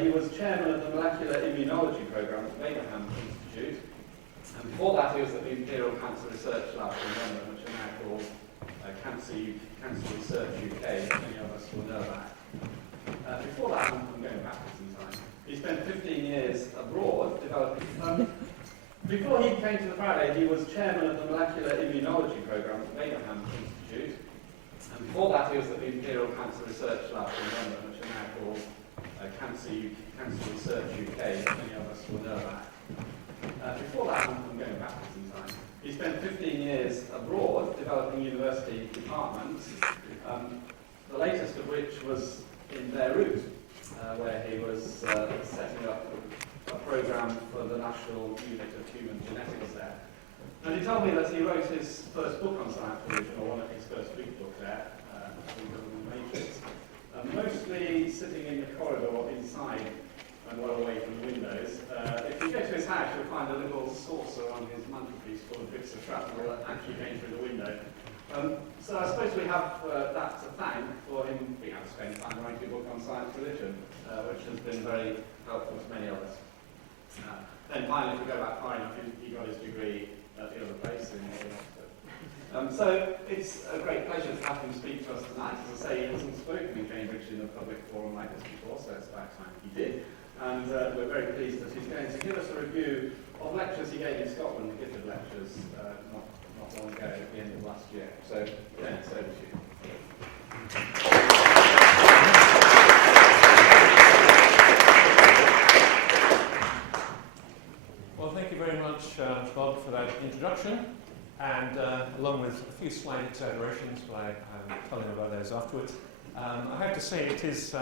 He was chairman of the molecular immunology program at the Abraham Institute, and before that he was at the Imperial Cancer Research Lab in London, which are now called Cancer Research UK, many of us will know that. Before that, I'm going backwards in time, he spent 15 years abroad developing... before he came to the Friday, he was chairman of the molecular immunology program at the Abraham Institute, and before that he was at the Imperial Cancer Research Lab in London, which are now called Cancer Research UK, many of us will know that. Before that, I'm going backwards in time, he spent 15 years abroad developing university departments, the latest of which was in Beirut, where he was setting up a program for the National Unit of Human Genetics there. And he told me that he wrote his first book on science religion, or one of his first big books there, Matrix, mostly sitting in the corridor inside and well away from the windows. If you go to his house, you'll find a little saucer on his mantelpiece full of bits of shrapnel that actually came through the window. So I suppose we have that to thank for him being able to spend time writing a book on science religion, which has been very helpful to many of us. Then finally, if we go back far enough, he got his degree at the other place in Oxford. So it's a great pleasure to have him speak to us tonight. As I say, he hasn't spoken in Cambridge in a public forum like this before, so it's about time he did. And we're very pleased that he's going to give us a review of lectures he gave in Scotland, the gifted lectures, not long ago at the end of last year. So, Dennis, over to you. Well, thank you very much, Bob, for that introduction. And along with a few slight exaggerations, but I'm telling about those afterwards. I have to say it is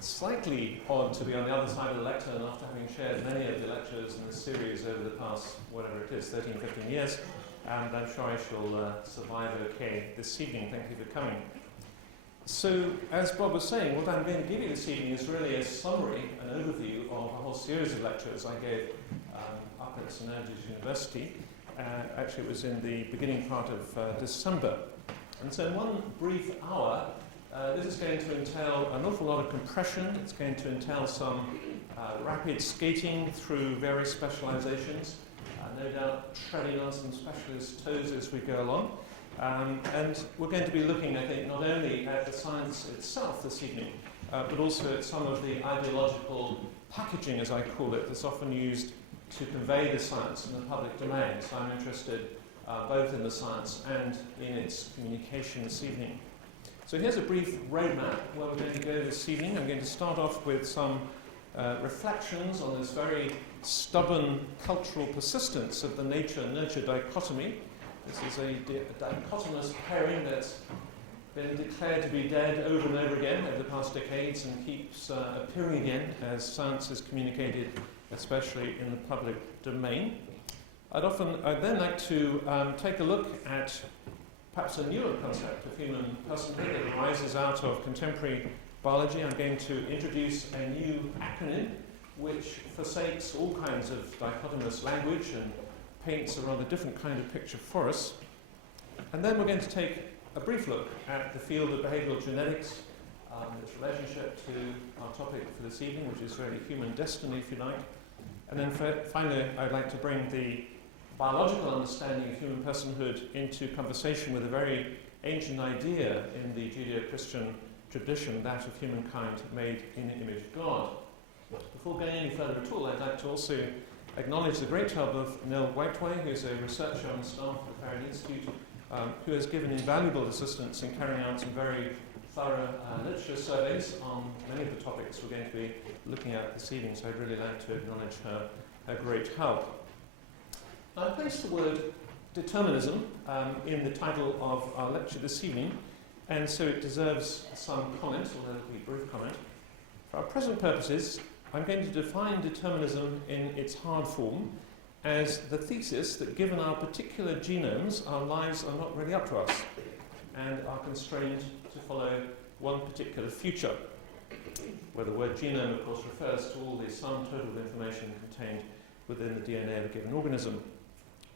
slightly odd to be on the other side of the lectern after having shared many of the lectures in this series over the past, whatever it is, 13, 15 years. And I'm sure I shall survive okay this evening. Thank you for coming. So, as Bob was saying, what I'm going to give you this evening is really a summary, an overview of a whole series of lectures I gave up at St Andrews University. Actually, it was in the beginning part of December. And so in one brief hour, this is going to entail an awful lot of compression. It's going to entail some rapid skating through various specializations, no doubt treading on some specialist toes as we go along. And we're going to be looking, I think, not only at the science itself this evening, but also at some of the ideological packaging, as I call it, that's often used to convey the science in the public domain. So I'm interested both in the science and in its communication this evening. So here's a brief roadmap where we're going to go this evening. I'm going to start off with some reflections on this very stubborn cultural persistence of the nature-nurture dichotomy. This is a dichotomous pairing that's been declared to be dead over and over again over the past decades and keeps appearing again as science is communicated, especially in the public domain. I'd then like to take a look at perhaps a newer concept of human personhood that arises out of contemporary biology. I'm going to introduce a new acronym which forsakes all kinds of dichotomous language and paints a rather different kind of picture for us. And then we're going to take a brief look at the field of behavioral genetics, its relationship to our topic for this evening, which is really human destiny, if you like. And then finally, I'd like to bring the biological understanding of human personhood into conversation with a very ancient idea in the Judeo-Christian tradition, that of humankind made in the image of God. Before going any further at all, I'd like to also acknowledge the great help of Nell Whiteway, who's a researcher on the staff of the Parent Institute, who has given invaluable assistance in carrying out some very thorough literature surveys on many of the topics we're going to be looking at this evening, so I'd really like to acknowledge her great help. I placed the word determinism in the title of our lecture this evening, and so it deserves some comment, although it'll be a brief comment. For our present purposes, I'm going to define determinism in its hard form as the thesis that given our particular genomes, our lives are not really up to us and are constrained to follow one particular future, where the word genome, of course, refers to all the sum total of information contained within the DNA of a given organism.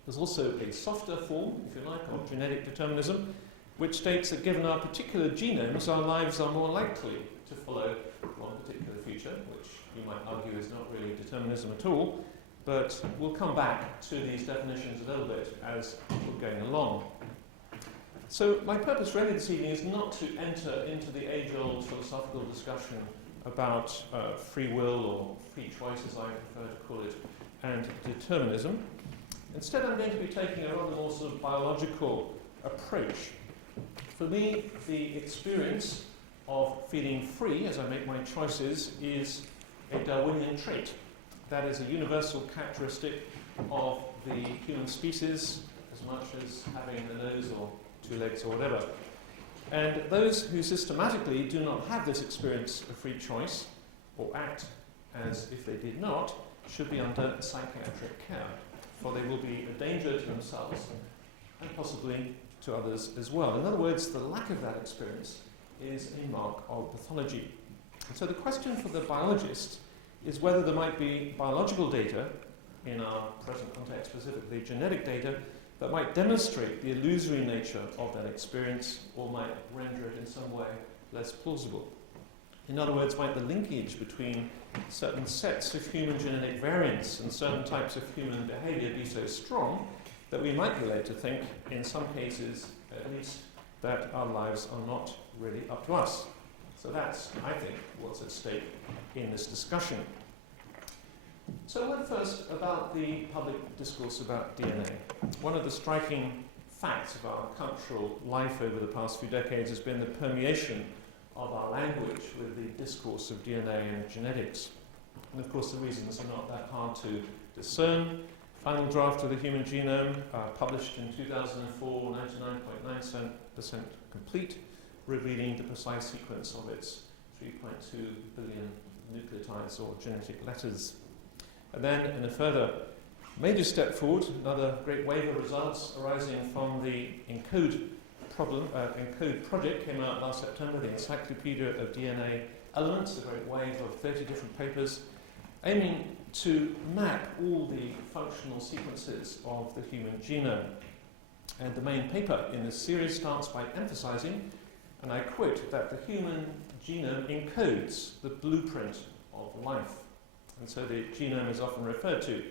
There's also a softer form, if you like, of genetic determinism, which states that given our particular genomes, our lives are more likely to follow one particular future, which you might argue is not really determinism at all, but we'll come back to these definitions a little bit as we're going along. So my purpose really this evening is not to enter into the age-old philosophical discussion about free will, or free choice as I prefer to call it, and determinism. Instead, I'm going to be taking a rather more sort of biological approach. For me, the experience of feeling free as I make my choices is a Darwinian trait. That is a universal characteristic of the human species, as much as having a nose or two legs or whatever. And those who systematically do not have this experience of free choice, or act as if they did not, should be under psychiatric care, for they will be a danger to themselves and possibly to others as well. In other words, the lack of that experience is a mark of pathology. And so the question for the biologist is whether there might be biological data, in our present context specifically genetic data, that might demonstrate the illusory nature of that experience, or might render it in some way less plausible. In other words, might the linkage between certain sets of human genetic variants and certain types of human behavior be so strong that we might be led to think, in some cases at least, that our lives are not really up to us. So that's, I think, what's at stake in this discussion. So a word first about the public discourse about DNA. One of the striking facts of our cultural life over the past few decades has been the permeation of our language with the discourse of DNA and genetics. And of course the reasons are not that hard to discern. Final draft of the human genome, published in 2004, 99.9% complete, revealing the precise sequence of its 3.2 billion nucleotides or genetic letters. And then, in a further major step forward, another great wave of results arising from the ENCODE project came out last September, the Encyclopedia of DNA Elements, a great wave of 30 different papers, aiming to map all the functional sequences of the human genome. And the main paper in this series starts by emphasizing, and I quote, that the human genome encodes the blueprint of life. And so the genome is often referred to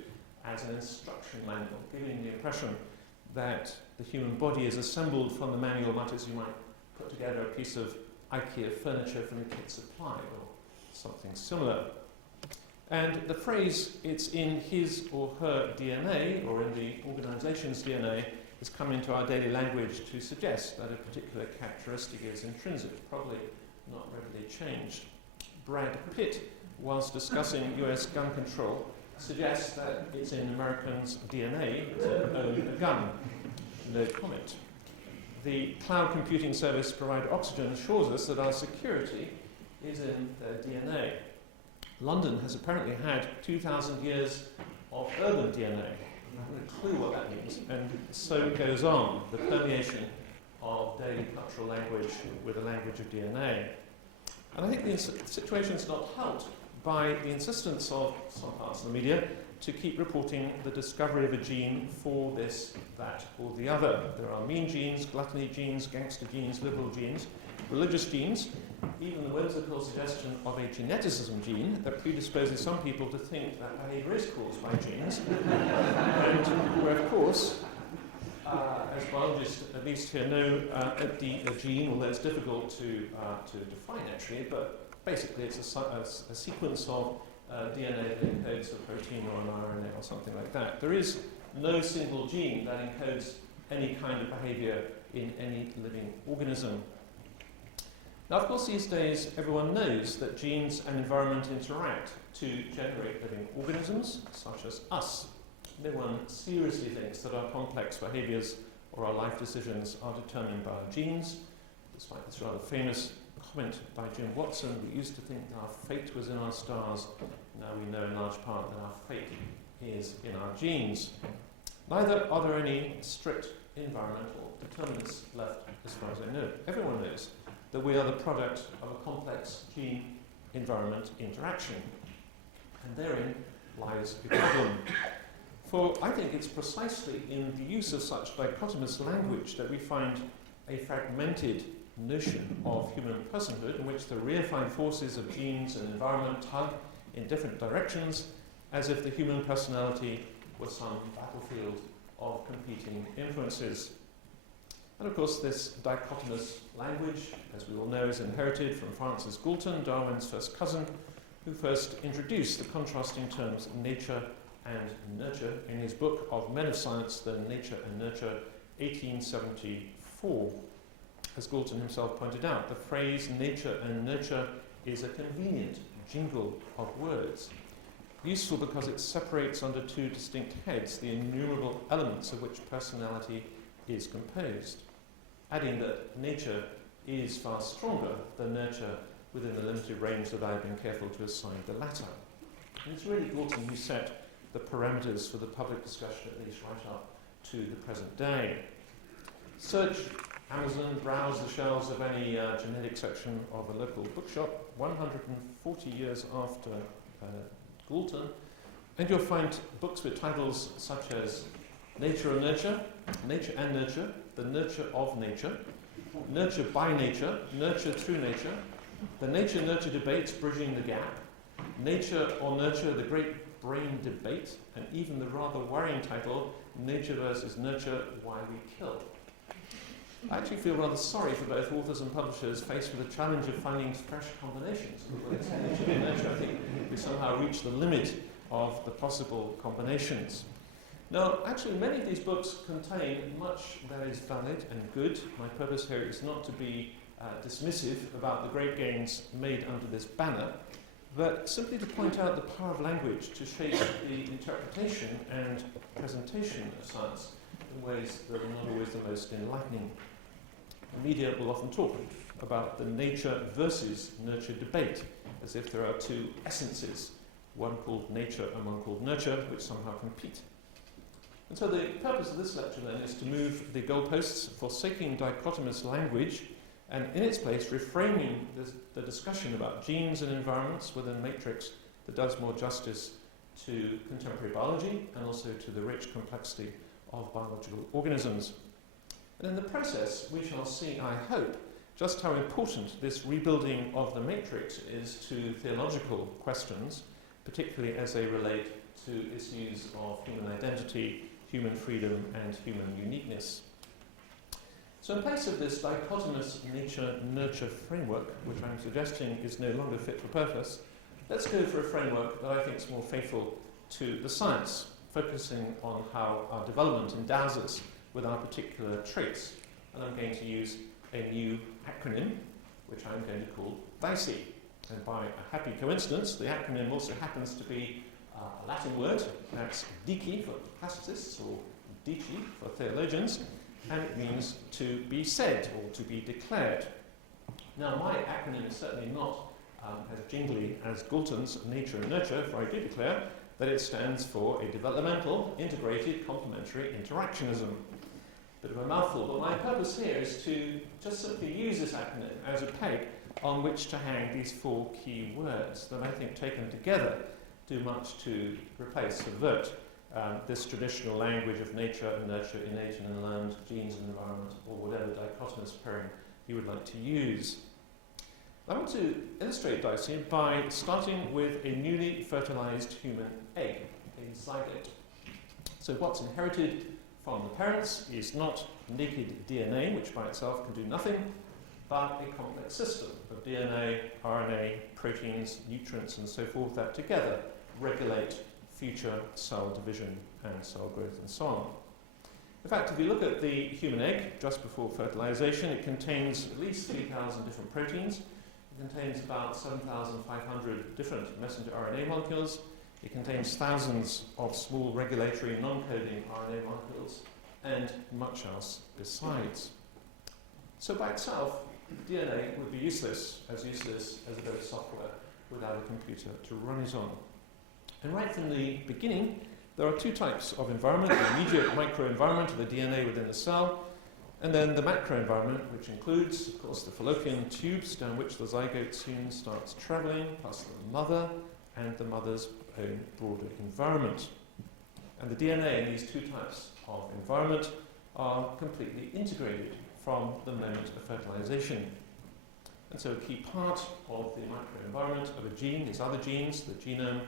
as an instruction manual, giving the impression that the human body is assembled from the manual, much as you might put together a piece of IKEA furniture from the kit supply or something similar. And the phrase, it's in his or her DNA, or in the organization's DNA, has come into our daily language to suggest that a particular characteristic is intrinsic, probably not readily changed. Brad Pitt, whilst discussing US gun control, suggests that it's in Americans' DNA to own a gun. No comment. The cloud computing service provider Oxygen assures us that our security is in their DNA. London has apparently had 2,000 years of urban DNA. I haven't a clue what that means. And so goes on, the permeation of daily cultural language with the language of DNA. And I think the situation is not helped by the insistence of some parts of the media to keep reporting the discovery of a gene for this, that, or the other. There are mean genes, gluttony genes, gangster genes, liberal genes, religious genes, even the whimsical suggestion of a geneticism gene that predisposes some people to think that behavior is caused by genes. And where, of course, as biologists at least here know, a gene, although it's difficult to define actually, but basically it's a sequence of DNA that encodes a protein or an RNA or something like that. There is no single gene that encodes any kind of behavior in any living organism. Now, of course, these days everyone knows that genes and environment interact to generate living organisms, such as us. No one seriously thinks that our complex behaviors or our life decisions are determined by our genes, despite this rather famous comment by Jim Watson: we used to think that our fate was in our stars. Now we know in large part that our fate is in our genes. Neither are there any strict environmental determinants left, as far as I know. Everyone knows that we are the product of a complex gene-environment interaction. And therein lies the problem. For I think it's precisely in the use of such dichotomous language that we find a fragmented notion of human personhood in which the reified forces of genes and environment tug in different directions, as if the human personality was some battlefield of competing influences. And of course, this dichotomous language, as we all know, is inherited from Francis Galton, Darwin's first cousin, who first introduced the contrasting terms nature and nurture in his book of Men of Science, The Nature and Nurture, 1874. As Galton himself pointed out, the phrase nature and nurture is a convenient jingle of words, useful because it separates under two distinct heads the innumerable elements of which personality is composed, adding that nature is far stronger than nurture within the limited range that I've been careful to assign the latter. And it's really Galton who set the parameters for the public discussion, at least right up to the present day. Search Amazon, browse the shelves of any genetic section of a local bookshop 140 years after Galton, and you'll find books with titles such as Nature and Nurture, Nature and Nurture, The Nurture of Nature, Nurture by Nature, Nurture through Nature, The Nature-Nurture Debates Bridging the Gap, Nature or Nurture, The Great Brain Debate, and even the rather worrying title, Nature versus Nurture, Why We Kill. I actually feel rather sorry for both authors and publishers faced with the challenge of finding fresh combinations. Whether it's nature and nurture, I think we somehow reach the limit of the possible combinations. Now, actually, many of these books contain much that is valid and good. My purpose here is not to be dismissive about the great gains made under this banner, but simply to point out the power of language to shape the interpretation and presentation of science in ways that are not always the most enlightening. The media will often talk about the nature versus nurture debate, as if there are two essences, one called nature and one called nurture, which somehow compete. And so the purpose of this lecture then is to move the goalposts, forsaking dichotomous language, and in its place reframing the discussion about genes and environments within a matrix that does more justice to contemporary biology and also to the rich complexity of biological organisms. And in the process, we shall see, I hope, just how important this rebuilding of the matrix is to theological questions, particularly as they relate to issues of human identity, human freedom, and human uniqueness. So in place of this dichotomous nature-nurture framework, which I'm suggesting is no longer fit for purpose, let's go for a framework that I think is more faithful to the science, focusing on how our development endows us with our particular traits. And I'm going to use a new acronym, which I'm going to call DICE. And by a happy coincidence, the acronym also happens to be a Latin word. That's DICI for classicists, or DICI for theologians, and it means to be said, or to be declared. Now, my acronym is certainly not as jingly as Galton's nature and nurture, for I do declare that it stands for a developmental, integrated, complementary interactionism. Bit of a mouthful, but my purpose here is to just simply use this acronym as a peg on which to hang these four key words that I think taken together do much to replace, subvert this traditional language of nature and nurture, innate and learned, genes and environment, or whatever dichotomous pairing you would like to use. I want to illustrate DICE by starting with a newly fertilized human egg, a zygote. So what's inherited from the parents is not naked DNA, which by itself can do nothing, but a complex system of DNA, RNA, proteins, nutrients, and so forth that together regulate future cell division and cell growth and so on. In fact, if you look at the human egg just before fertilization, it contains at least 3,000 different proteins. It contains about 7,500 different messenger RNA molecules. It contains thousands of small regulatory non-coding RNA molecules and much else besides. So by itself, DNA would be useless as a bit of software without a computer to run it on. And right from the beginning, there are two types of environment: the immediate microenvironment of the DNA within the cell, and then the macroenvironment, which includes, of course, the fallopian tubes down which the zygote soon starts traveling, plus the mother and the mother's own broader environment. And the DNA in these two types of environment are completely integrated from the moment of fertilization. And so a key part of the microenvironment of a gene is other genes. The genome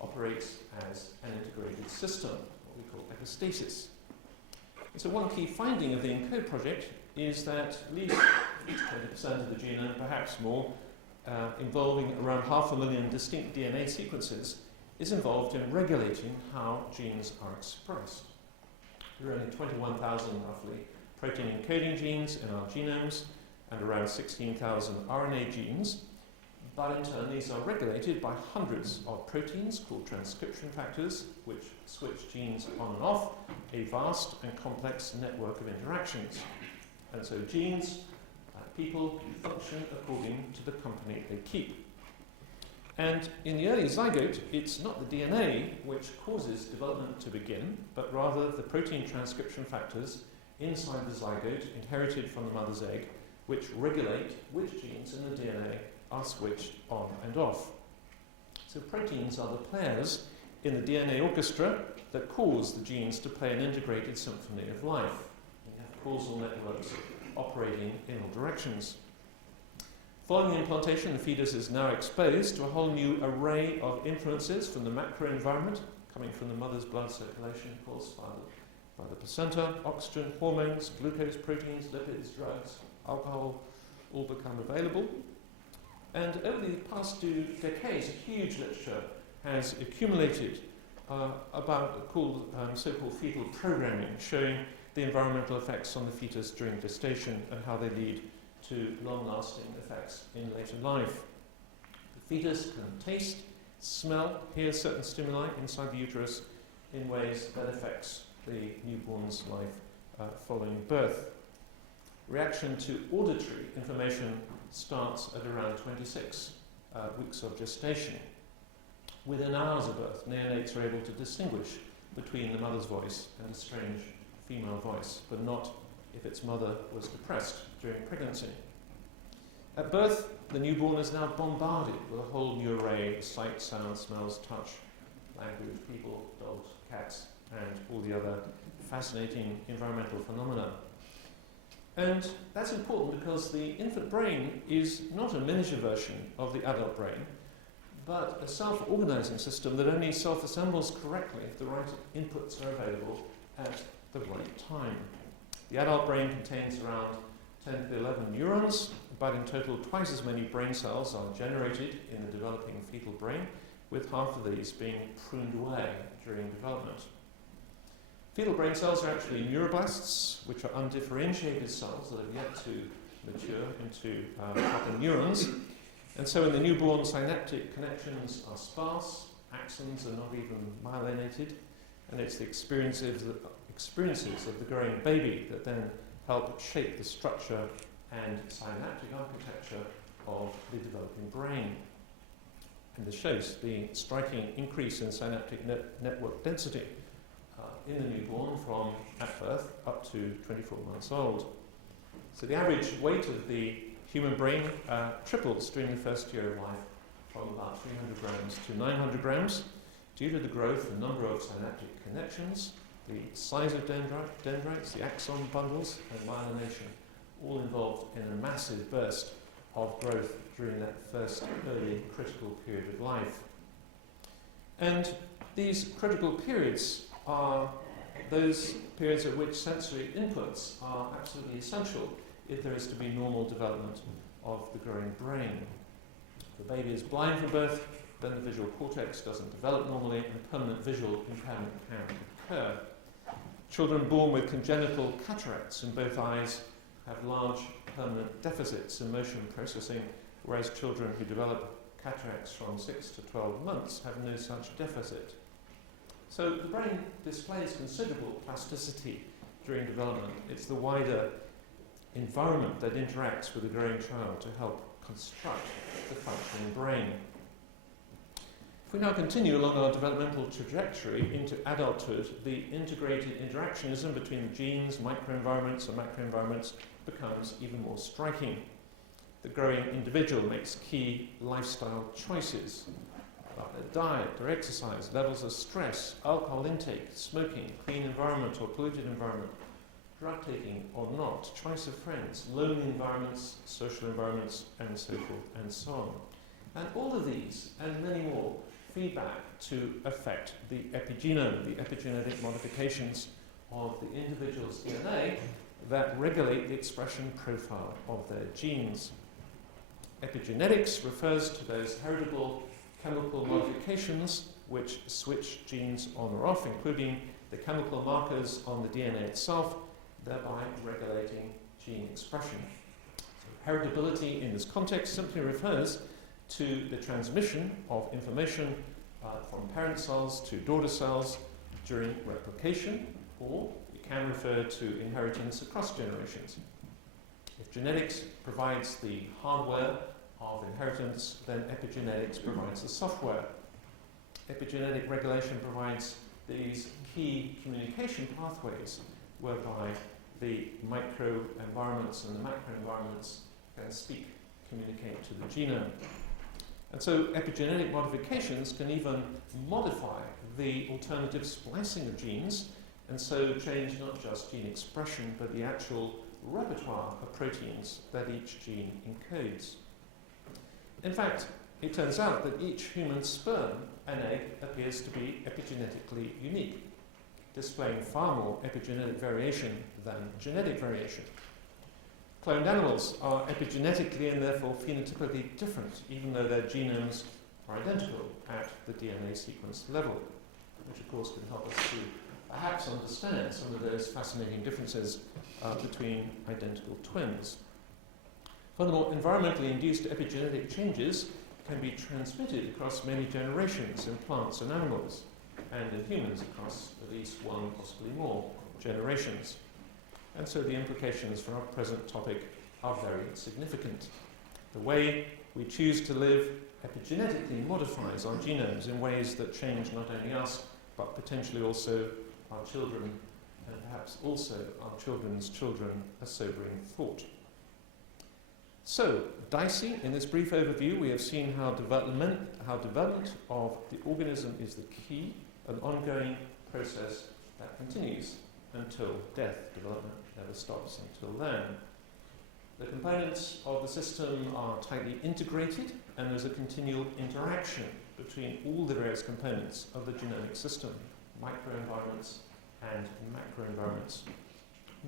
operates as an integrated system, what we call epistasis. And so one key finding of the ENCODE project is that at least 20% of the genome, perhaps more, involving around 500,000 distinct DNA sequences, is involved in regulating how genes are expressed. There are only 21,000 roughly protein encoding genes in our genomes and around 16,000 RNA genes, but in turn these are regulated by hundreds of proteins called transcription factors which switch genes on and off, a vast and complex network of interactions. And so genes, people, function according to the company they keep. And in the early zygote, it's not the DNA which causes development to begin, but rather the protein transcription factors inside the zygote, inherited from the mother's egg, which regulate which genes in the DNA are switched on and off. So proteins are the players in the DNA orchestra that cause the genes to play an integrated symphony of life. We have causal networks operating in all directions. Following the implantation, the fetus is now exposed to a whole new array of influences from the macroenvironment, coming from the mother's blood circulation, of course, by the placenta, oxygen, hormones, glucose, proteins, lipids, drugs, alcohol, all become available. And over the past 2 decades, a huge literature has accumulated about so-called fetal programming, showing the environmental effects on the fetus during gestation and how they lead to long-lasting effects in later life. The fetus can taste, smell, hear certain stimuli inside the uterus in ways that affects the newborn's life following birth. Reaction to auditory information starts at around 26 weeks of gestation. Within hours of birth, neonates are able to distinguish between the mother's voice and a strange female voice, but not if its mother was depressed during pregnancy. At birth, the newborn is now bombarded with a whole new array of sight, sound, smells, touch, language, people, dogs, cats, and all the other fascinating environmental phenomena. And that's important because the infant brain is not a miniature version of the adult brain, but a self-organizing system that only self-assembles correctly if the right inputs are available at the right time. The adult brain contains around 10 to 11 neurons, but in total twice as many brain cells are generated in the developing fetal brain, with half of these being pruned away during development. Fetal brain cells are actually neuroblasts, which are undifferentiated cells that have yet to mature into proper neurons. And so in the newborn, synaptic connections are sparse, axons are not even myelinated, and it's the experiences of the growing baby that then help shape the structure and synaptic architecture of the developing brain. And this shows the striking increase in synaptic network density in the newborn from at birth up to 24 months old. So the average weight of the human brain triples during the first year of life from about 300 grams to 900 grams due to the growth and number of synaptic connections, the size of dendrites, the axon bundles, and myelination, all involved in a massive burst of growth during that first early critical period of life. And these critical periods are those periods at which sensory inputs are absolutely essential if there is to be normal development of the growing brain. If the baby is blind from birth, then the visual cortex doesn't develop normally and permanent visual impairment can occur. Children born with congenital cataracts in both eyes have large permanent deficits in motion processing, whereas children who develop cataracts from 6 to 12 months have no such deficit. So the brain displays considerable plasticity during development. It's the wider environment that interacts with the growing child to help construct the functioning brain. If we now continue along our developmental trajectory into adulthood, the integrated interactionism between genes, microenvironments, and macroenvironments becomes even more striking. The growing individual makes key lifestyle choices about their diet, their exercise, levels of stress, alcohol intake, smoking, clean environment or polluted environment, drug taking or not, choice of friends, lonely environments, social environments, and so forth and so on. And all of these, and many more, feed back to affect the epigenome, the epigenetic modifications of the individual's DNA that regulate the expression profile of their genes. Epigenetics refers to those heritable chemical modifications which switch genes on or off, including the chemical markers on the DNA itself, thereby regulating gene expression. So heritability in this context simply refers to the transmission of information from parent cells to daughter cells during replication, or it can refer to inheritance across generations. If genetics provides the hardware of inheritance, then epigenetics provides the software. Epigenetic regulation provides these key communication pathways whereby the microenvironments and the macroenvironments can communicate to the genome. And so epigenetic modifications can even modify the alternative splicing of genes, and so change not just gene expression, but the actual repertoire of proteins that each gene encodes. In fact, it turns out that each human sperm and egg appears to be epigenetically unique, displaying far more epigenetic variation than genetic variation. Cloned animals are epigenetically and therefore phenotypically different, even though their genomes are identical at the DNA sequence level, which of course can help us to perhaps understand some of those fascinating differences between identical twins. Furthermore, environmentally induced epigenetic changes can be transmitted across many generations in plants and animals, and in humans across at least one, possibly more, generations. And so the implications for our present topic are very significant. The way we choose to live epigenetically modifies our genomes in ways that change not only us, but potentially also our children, and perhaps also our children's children, a sobering thought. So, dicey, in this brief overview, we have seen how development of the organism is the key, an ongoing process that continues until death. Development never stops until then. The components of the system are tightly integrated, and there's a continual interaction between all the various components of the genomic system, microenvironments and macroenvironments.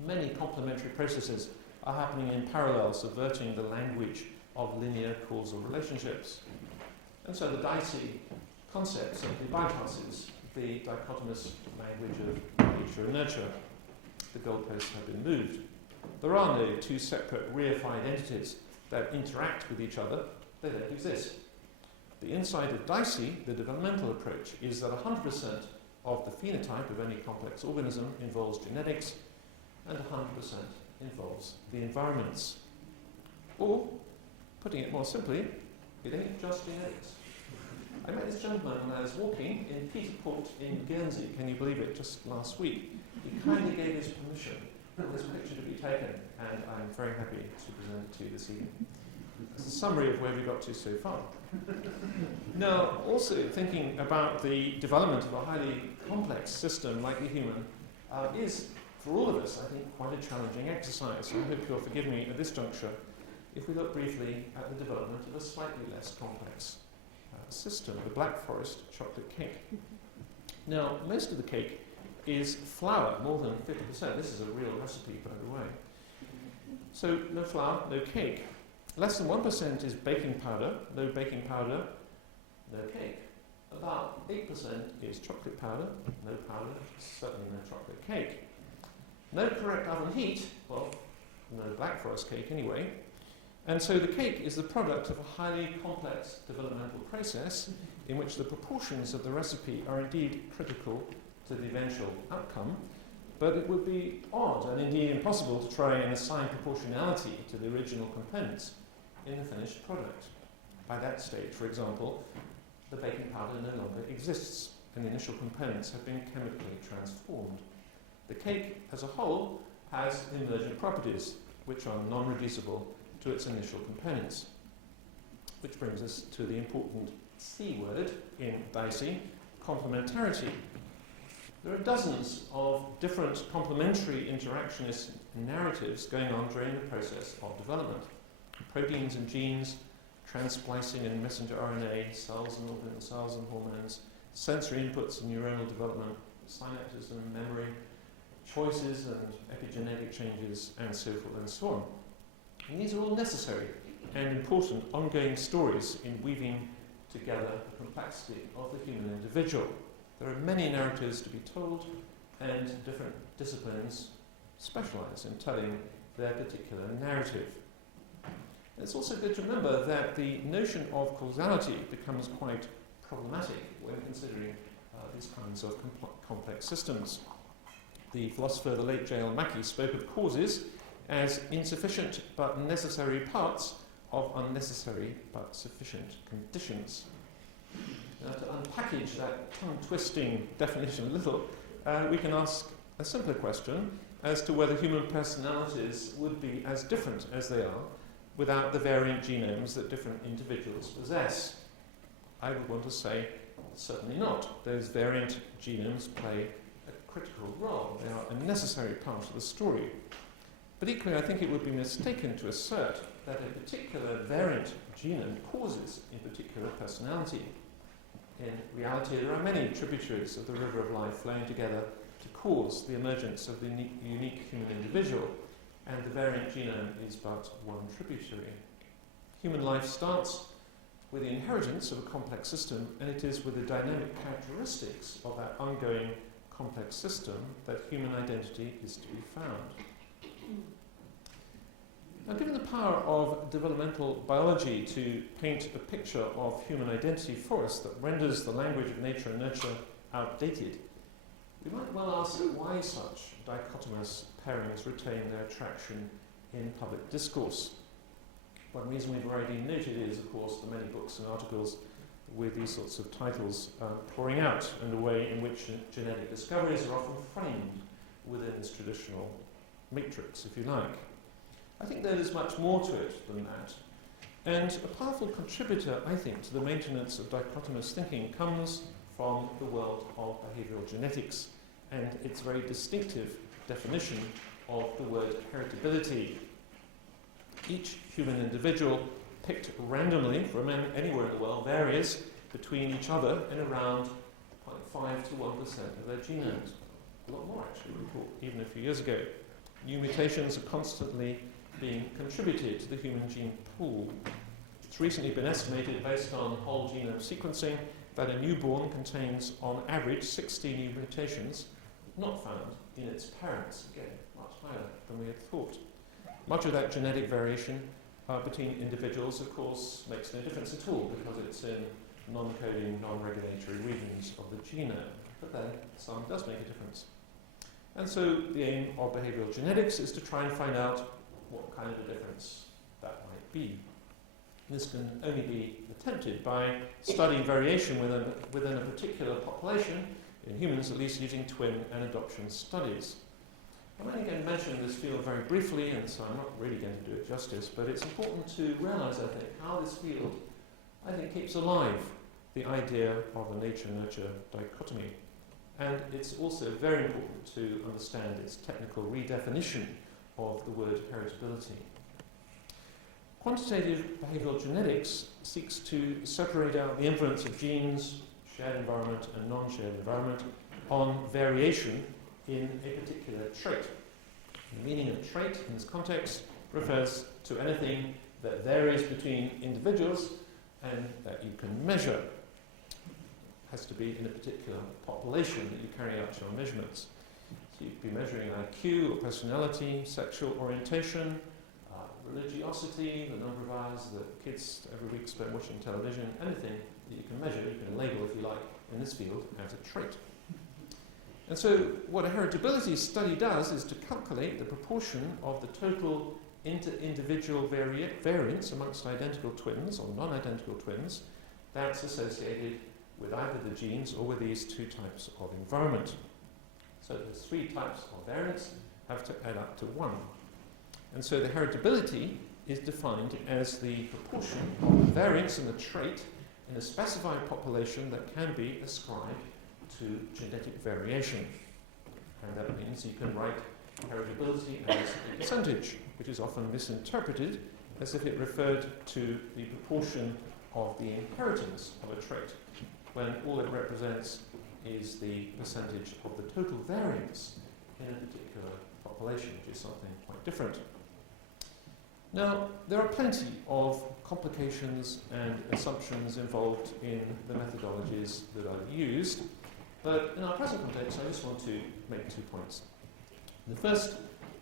Many complementary processes are happening in parallel, subverting the language of linear causal relationships. And so the dicey concept simply bypasses the dichotomous language of nature and nurture. The goalposts have been moved. There are no two separate reified entities that interact with each other. They don't exist. The insight of dicey, the developmental approach, is that 100% of the phenotype of any complex organism involves genetics, and 100% involves the environments. Or, putting it more simply, it ain't just genetics. I met this gentleman when I was walking in Peterport in Guernsey, can you believe it, just last week. He kindly gave his permission for this picture to be taken, and I'm very happy to present it to you this evening. It's a summary of where we got to so far. Now, also thinking about the development of a highly complex system like the human is, for all of us, I think, quite a challenging exercise. I hope you'll forgive me at this juncture if we look briefly at the development of a slightly less complex system, the Black Forest chocolate cake. Now, most of the cake is flour, more than 50%. This is a real recipe, by the way. So, no flour, no cake. Less than 1% is baking powder, no baking powder, no cake. About 8% is chocolate powder, no powder, certainly no chocolate cake. No correct oven heat, well, no Black Forest cake anyway. And so the cake is the product of a highly complex developmental process in which the proportions of the recipe are indeed critical to the eventual outcome, but it would be odd and indeed impossible to try and assign proportionality to the original components in the finished product. By that stage, for example, the baking powder no longer exists and the initial components have been chemically transformed. The cake as a whole has emergent properties which are non-reducible to its initial components. Which brings us to the important C word in dicey, complementarity. There are dozens of different complementary interactionist narratives going on during the process of development. Proteins and genes, transplicing and messenger RNA, cells and organ cells and hormones, sensory inputs and neuronal development, synapses and memory, choices and epigenetic changes, and so forth and so on. And these are all necessary and important ongoing stories in weaving together the complexity of the human individual. There are many narratives to be told, and different disciplines specialize in telling their particular narrative. It's also good to remember that the notion of causality becomes quite problematic when considering these kinds of complex systems. The philosopher, the late J.L. Mackie, spoke of causes as insufficient but necessary parts of unnecessary but sufficient conditions. Now, to unpackage that tongue-twisting definition a little, we can ask a simpler question as to whether human personalities would be as different as they are without the variant genomes that different individuals possess. I would want to say, certainly not. Those variant genomes play a critical role. They are a necessary part of the story. But equally, I think it would be mistaken to assert that a particular variant genome causes a particular personality. In reality, there are many tributaries of the river of life flowing together to cause the emergence of the unique human individual, and the variant genome is but one tributary. Human life starts with the inheritance of a complex system, and it is with the dynamic characteristics of that ongoing complex system that human identity is to be found. Now, given the power of developmental biology to paint a picture of human identity for us that renders the language of nature and nurture outdated, we might well ask why such dichotomous pairings retain their attraction in public discourse. One reason we've already noted is, of course, the many books and articles with these sorts of titles pouring out, and the way in which genetic discoveries are often framed within this traditional matrix, if you like. I think there is much more to it than that. And a powerful contributor, I think, to the maintenance of dichotomous thinking comes from the world of behavioral genetics and its very distinctive definition of the word heritability. Each human individual, picked randomly from anywhere in the world, varies between each other in around 0.5 to 1% of their genomes. A lot more, actually, even a few years ago. New mutations are constantly being contributed to the human gene pool. It's recently been estimated, based on whole genome sequencing, that a newborn contains, on average, 60 new mutations not found in its parents. Again, much higher than we had thought. Much of that genetic variation between individuals, of course, makes no difference at all because it's in non-coding, non-regulatory regions of the genome. But then some does make a difference. And so the aim of behavioral genetics is to try and find out what kind of a difference that might be. This can only be attempted by studying variation within a particular population, in humans at least, using twin and adoption studies. I'm only going to mention this field very briefly, and so I'm not really going to do it justice, but it's important to realise, I think, how this field, I think, keeps alive the idea of a nature-nurture dichotomy. And it's also very important to understand its technical redefinition of the word heritability. Quantitative behavioral genetics seeks to separate out the influence of genes, shared environment and non-shared environment, on variation in a particular trait. The meaning of trait in this context refers to anything that varies between individuals and that you can measure. It has to be in a particular population that you carry out your measurements. So you could be measuring IQ or personality, sexual orientation, religiosity, the number of hours that kids every week spend watching television, anything that you can measure, you can label, if you like, in this field as a trait. And so what a heritability study does is to calculate the proportion of the total inter-individual variance amongst identical twins or non-identical twins that's associated with either the genes or with these two types of environment. So the three types of variance have to add up to 1. And so the heritability is defined as the proportion of the variance in the trait in a specified population that can be ascribed to genetic variation. And that means you can write heritability as a percentage, which is often misinterpreted as if it referred to the proportion of the inheritance of a trait, when all it represents is the percentage of the total variance in a particular population, which is something quite different. Now, there are plenty of complications and assumptions involved in the methodologies that are used, but in our present context, I just want to make 2 points. The first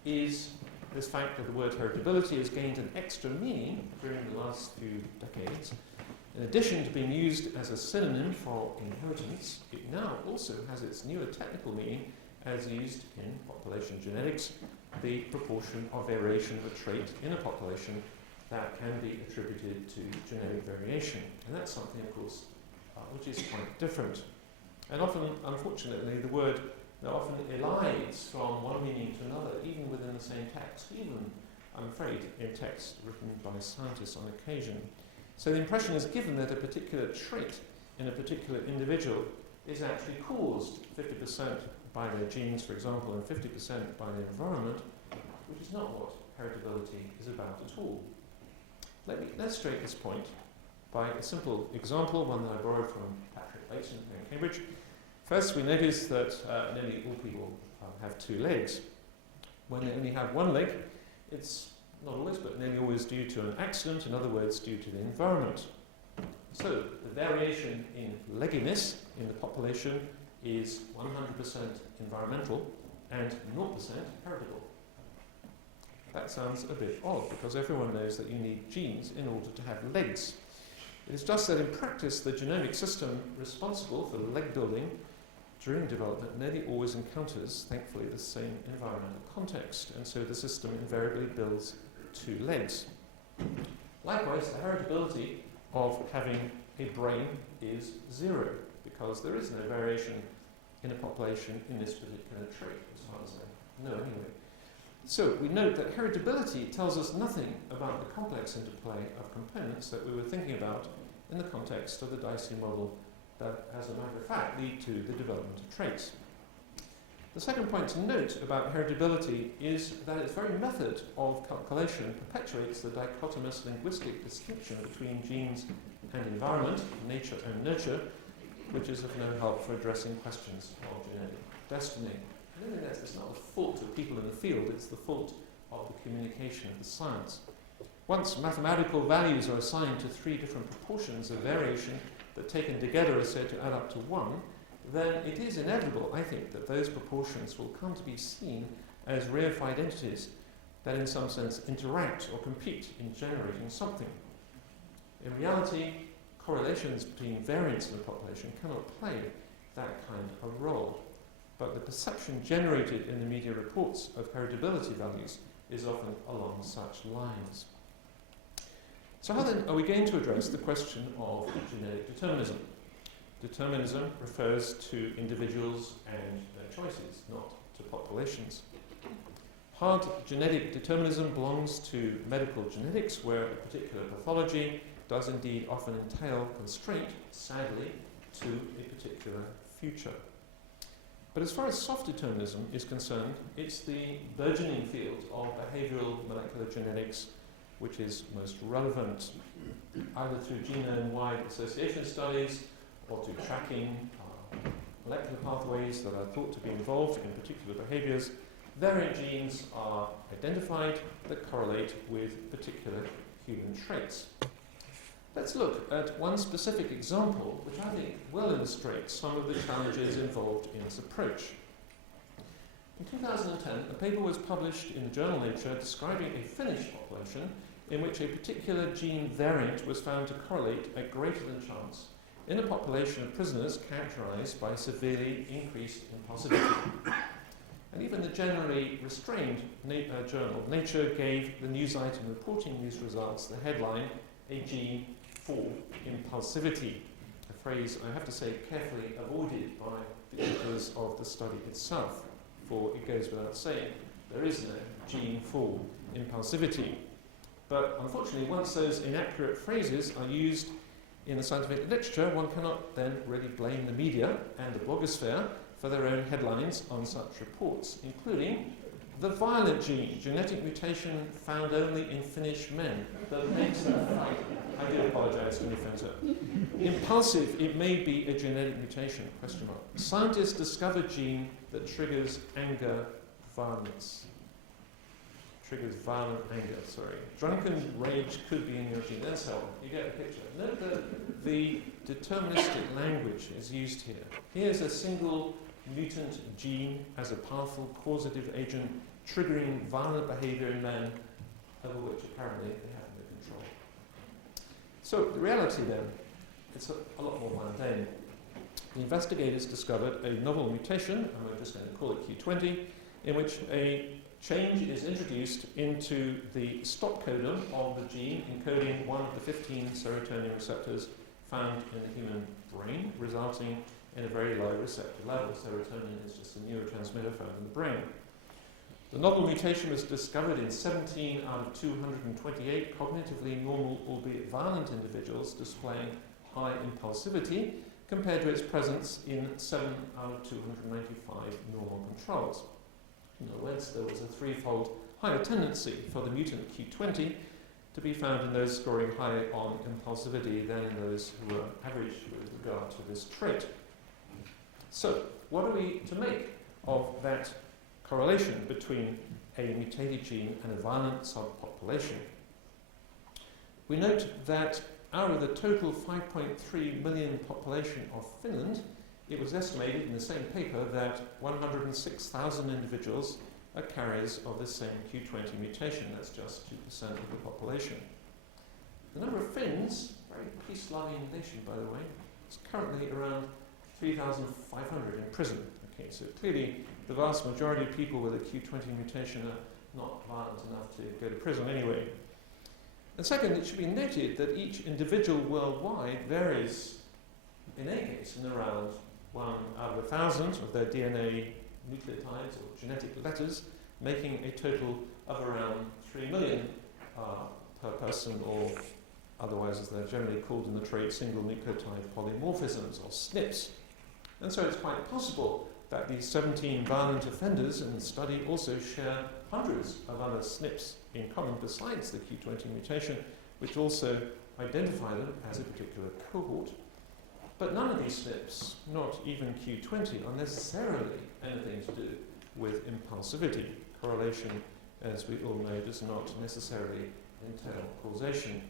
is this fact that the word heritability has gained an extra meaning during the last few decades. In addition to being used as a synonym for inheritance, it now also has its newer technical meaning as used in population genetics, the proportion of variation of a trait in a population that can be attributed to genetic variation. And that's something, of course, which is quite different. And often, unfortunately, the word often elides from one meaning to another, even within the same text, even, I'm afraid, in text written by scientists on occasion. So the impression is given that a particular trait in a particular individual is actually caused 50% by their genes, for example, and 50% by the environment, which is not what heritability is about at all. Let me illustrate this point by a simple example, one that I borrowed from Patrick Bateson in Cambridge. First, we notice that nearly all people have 2 legs. When they only have 1 leg, it's not always, but nearly always due to an accident, in other words, due to the environment. So, the variation in legginess in the population is 100% environmental and 0% heritable. That sounds a bit odd, because everyone knows that you need genes in order to have legs. It is just that in practice, the genomic system responsible for leg building during development nearly always encounters, thankfully, the same environmental context, and so the system invariably builds 2 legs. Likewise, the heritability of having a brain is 0, because there is no variation in a population in this particular trait, as far as I know anyway. So we note that heritability tells us nothing about the complex interplay of components that we were thinking about in the context of the Dicey model that, as a matter of fact, lead to the development of traits. The second point to note about heritability is that its very method of calculation perpetuates the dichotomous linguistic distinction between genes and environment, nature and nurture, which is of no help for addressing questions of genetic destiny. I don't think it's not the fault of people in the field, it's the fault of the communication of the science. Once mathematical values are assigned to 3 different proportions of variation that taken together are said to add up to 1, then it is inevitable, I think, that those proportions will come to be seen as reified entities that in some sense interact or compete in generating something. In reality, correlations between variance in a population cannot play that kind of role, but the perception generated in the media reports of heritability values is often along such lines. So how then are we going to address the question of genetic determinism? Determinism refers to individuals and their choices, not to populations. Hard genetic determinism belongs to medical genetics, where a particular pathology does indeed often entail constraint, sadly, to a particular future. But as far as soft determinism is concerned, it's the burgeoning field of behavioral molecular genetics which is most relevant, either through genome-wide association studies or through tracking molecular pathways that are thought to be involved in particular behaviors. Variant genes are identified that correlate with particular human traits. Let's look at one specific example which I think will illustrate some of the challenges involved in this approach. In 2010, a paper was published in the journal Nature describing a Finnish population in which a particular gene variant was found to correlate at greater than chance in a population of prisoners characterized by severely increased impulsivity. And even the generally restrained journal Nature gave the news item reporting these results the headline, "A Gene for Impulsivity," a phrase I have to say carefully avoided by the authors of the study itself, for it goes without saying, there is no gene for impulsivity. But unfortunately, once those inaccurate phrases are used in the scientific literature, one cannot then really blame the media and the blogosphere for their own headlines on such reports, including the violent gene, genetic mutation found only in Finnish men that makes them fight. I do apologise to any offence. Impulsive, it may be a genetic mutation, question mark. Scientists discover gene that triggers anger, violence. Triggers violent anger, sorry. Drunken rage could be in your gene. That's how you get the picture. Note that the deterministic language is used here. Here's a single mutant gene as a powerful causative agent triggering violent behaviour in men over which apparently they have no control. So the reality then, it's a lot more mundane. The investigators discovered a novel mutation, and we're just going to call it Q20, in which a change is introduced into the stop codon of the gene encoding one of the 15 serotonin receptors found in the human brain, resulting in a very low receptor level. Serotonin is just a neurotransmitter found in the brain. The novel mutation was discovered in 17 out of 228 cognitively normal, albeit violent individuals displaying high impulsivity, compared to its presence in 7 out of 295 normal controls. In other words, there was a threefold higher tendency for the mutant Q20 to be found in those scoring higher on impulsivity than in those who were average with regard to this trait. So, what are we to make of that correlation between a mutated gene and a violent subpopulation? We note that out of the total 5.3 million population of Finland, it was estimated in the same paper that 106,000 individuals are carriers of the same Q20 mutation. That's just 2% of the population. The number of Finns, very peace-loving nation by the way, is currently around 3,500 in prison. Okay, so clearly the vast majority of people with a Q20 mutation are not violent enough to go to prison anyway. And second, it should be noted that each individual worldwide varies, in any case, in around 1 out of 1,000 of their DNA nucleotides or genetic letters, making a total of around 3 million per person, or otherwise as they're generally called in the trade, single nucleotide polymorphisms, or SNPs. And so it's quite possible that these 17 violent offenders in the study also share hundreds of other SNPs in common besides the Q20 mutation, which also identify them as a particular cohort. But none of these SNPs, not even Q20, are necessarily anything to do with impulsivity. Correlation, as we all know, does not necessarily entail causation.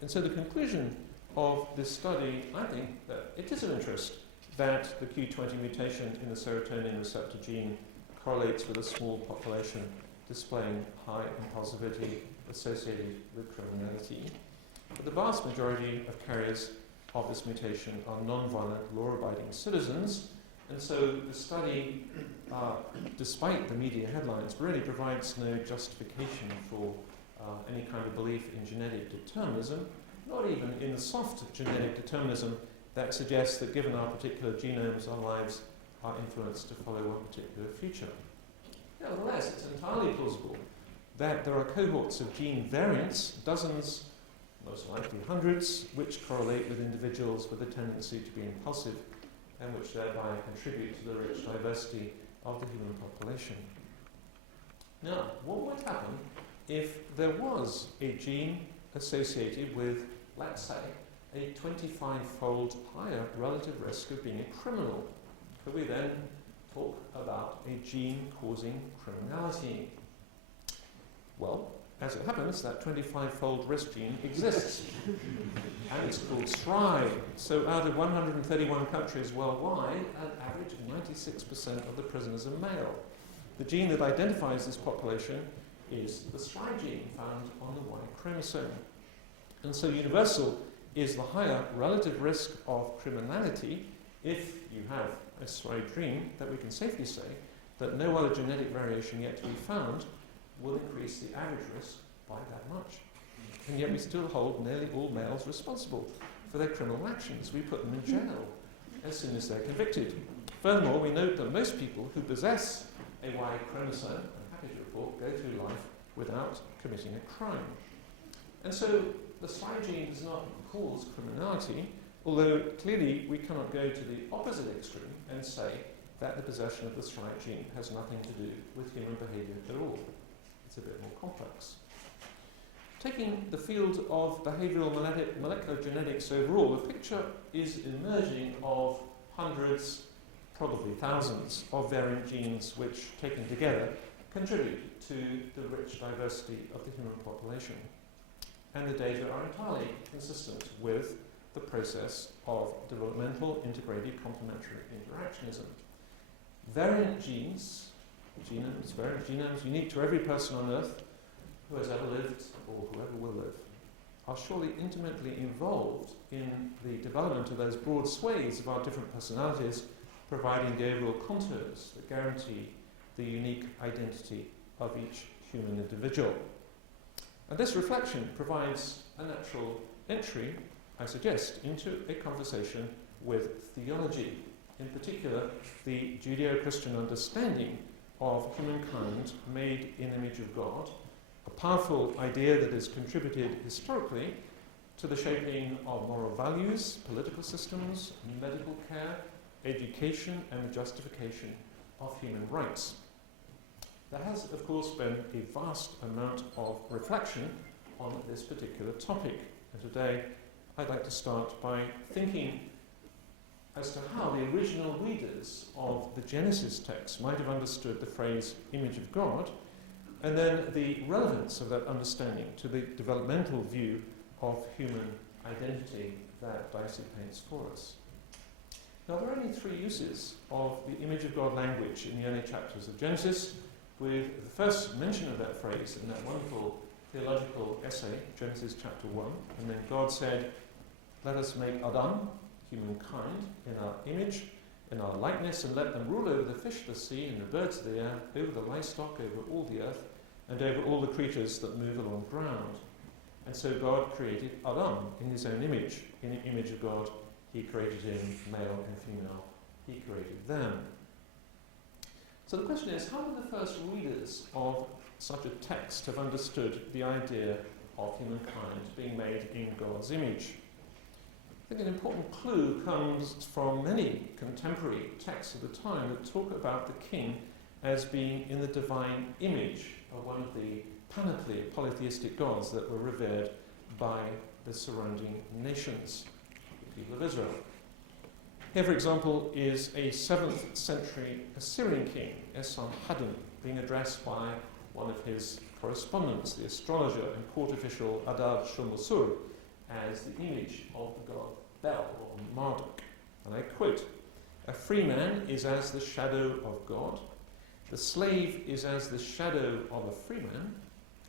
And so the conclusion of this study, I think, that it is of interest that the Q20 mutation in the serotonin receptor gene correlates with a small population displaying high impulsivity associated with criminality. But the vast majority of carriers of this mutation are non-violent, law-abiding citizens, and so the study, despite the media headlines, really provides no justification for any kind of belief in genetic determinism, not even in the soft genetic determinism that suggests that given our particular genomes, our lives are influenced to follow one particular future. Nevertheless, it's entirely plausible that there are cohorts of gene variants, dozens, most likely hundreds, which correlate with individuals with a tendency to be impulsive and which thereby contribute to the rich diversity of the human population. Now, what would happen if there was a gene associated with, let's say, a 25-fold higher relative risk of being a criminal? Could we then talk about a gene causing criminality? Well, as it happens, that 25-fold risk gene exists, and it's called STRIVE. So out of 131 countries worldwide, an average of 96% of the prisoners are male. The gene that identifies this population is the STRIVE gene found on the Y chromosome. And so universal is the higher relative risk of criminality if you have a STRIVE gene that we can safely say that no other genetic variation yet to be found will increase the average risk by that much. And yet we still hold nearly all males responsible for their criminal actions. We put them in jail as soon as they're convicted. Furthermore, we note that most people who possess a Y chromosome, I'm happy to report, go through life without committing a crime. And so the STRIVE gene does not cause criminality, although clearly we cannot go to the opposite extreme and say that the possession of the strike gene has nothing to do with human behaviour at all. It's a bit more complex. Taking the field of behavioural molecular genetics overall, the picture is emerging of hundreds, probably thousands, of variant genes which, taken together, contribute to the rich diversity of the human population. And the data are entirely consistent with the process of developmental integrated complementary interactionism. Variant genes, variant genomes unique to every person on Earth who has ever lived or whoever will live, are surely intimately involved in the development of those broad swathes of our different personalities, providing the overall contours that guarantee the unique identity of each human individual. And this reflection provides a natural entry, I suggest, into a conversation with theology, in particular the Judeo-Christian understanding of humankind made in the image of God, a powerful idea that has contributed historically to the shaping of moral values, political systems, medical care, education, and the justification of human rights. There has, of course, been a vast amount of reflection on this particular topic. And today, I'd like to start by thinking as to how the original readers of the Genesis text might have understood the phrase image of God, and then the relevance of that understanding to the developmental view of human identity that Dicey paints for us. Now, there are only three uses of the image of God language in the early chapters of Genesis, with the first mention of that phrase in that wonderful theological essay, Genesis chapter 1, and then God said, "Let us make Adam, humankind, in our image, in our likeness, and let them rule over the fish of the sea and the birds of the air, over the livestock, over all the earth, and over all the creatures that move along the ground." And so God created Adam in his own image. In the image of God, he created him, male and female. He created them. So the question is, how did the first readers of such a text have understood the idea of humankind being made in God's image? I think an important clue comes from many contemporary texts of the time that talk about the king as being in the divine image of one of the panoply of polytheistic gods that were revered by the surrounding nations, the people of Israel. Here, for example, is a 7th century Assyrian king, Esarhaddon, being addressed by one of his correspondents, the astrologer and court official Adad Shulmusur, as the image of the god Bel, or Marduk. And I quote, "A free man is as the shadow of God, the slave is as the shadow of a free man,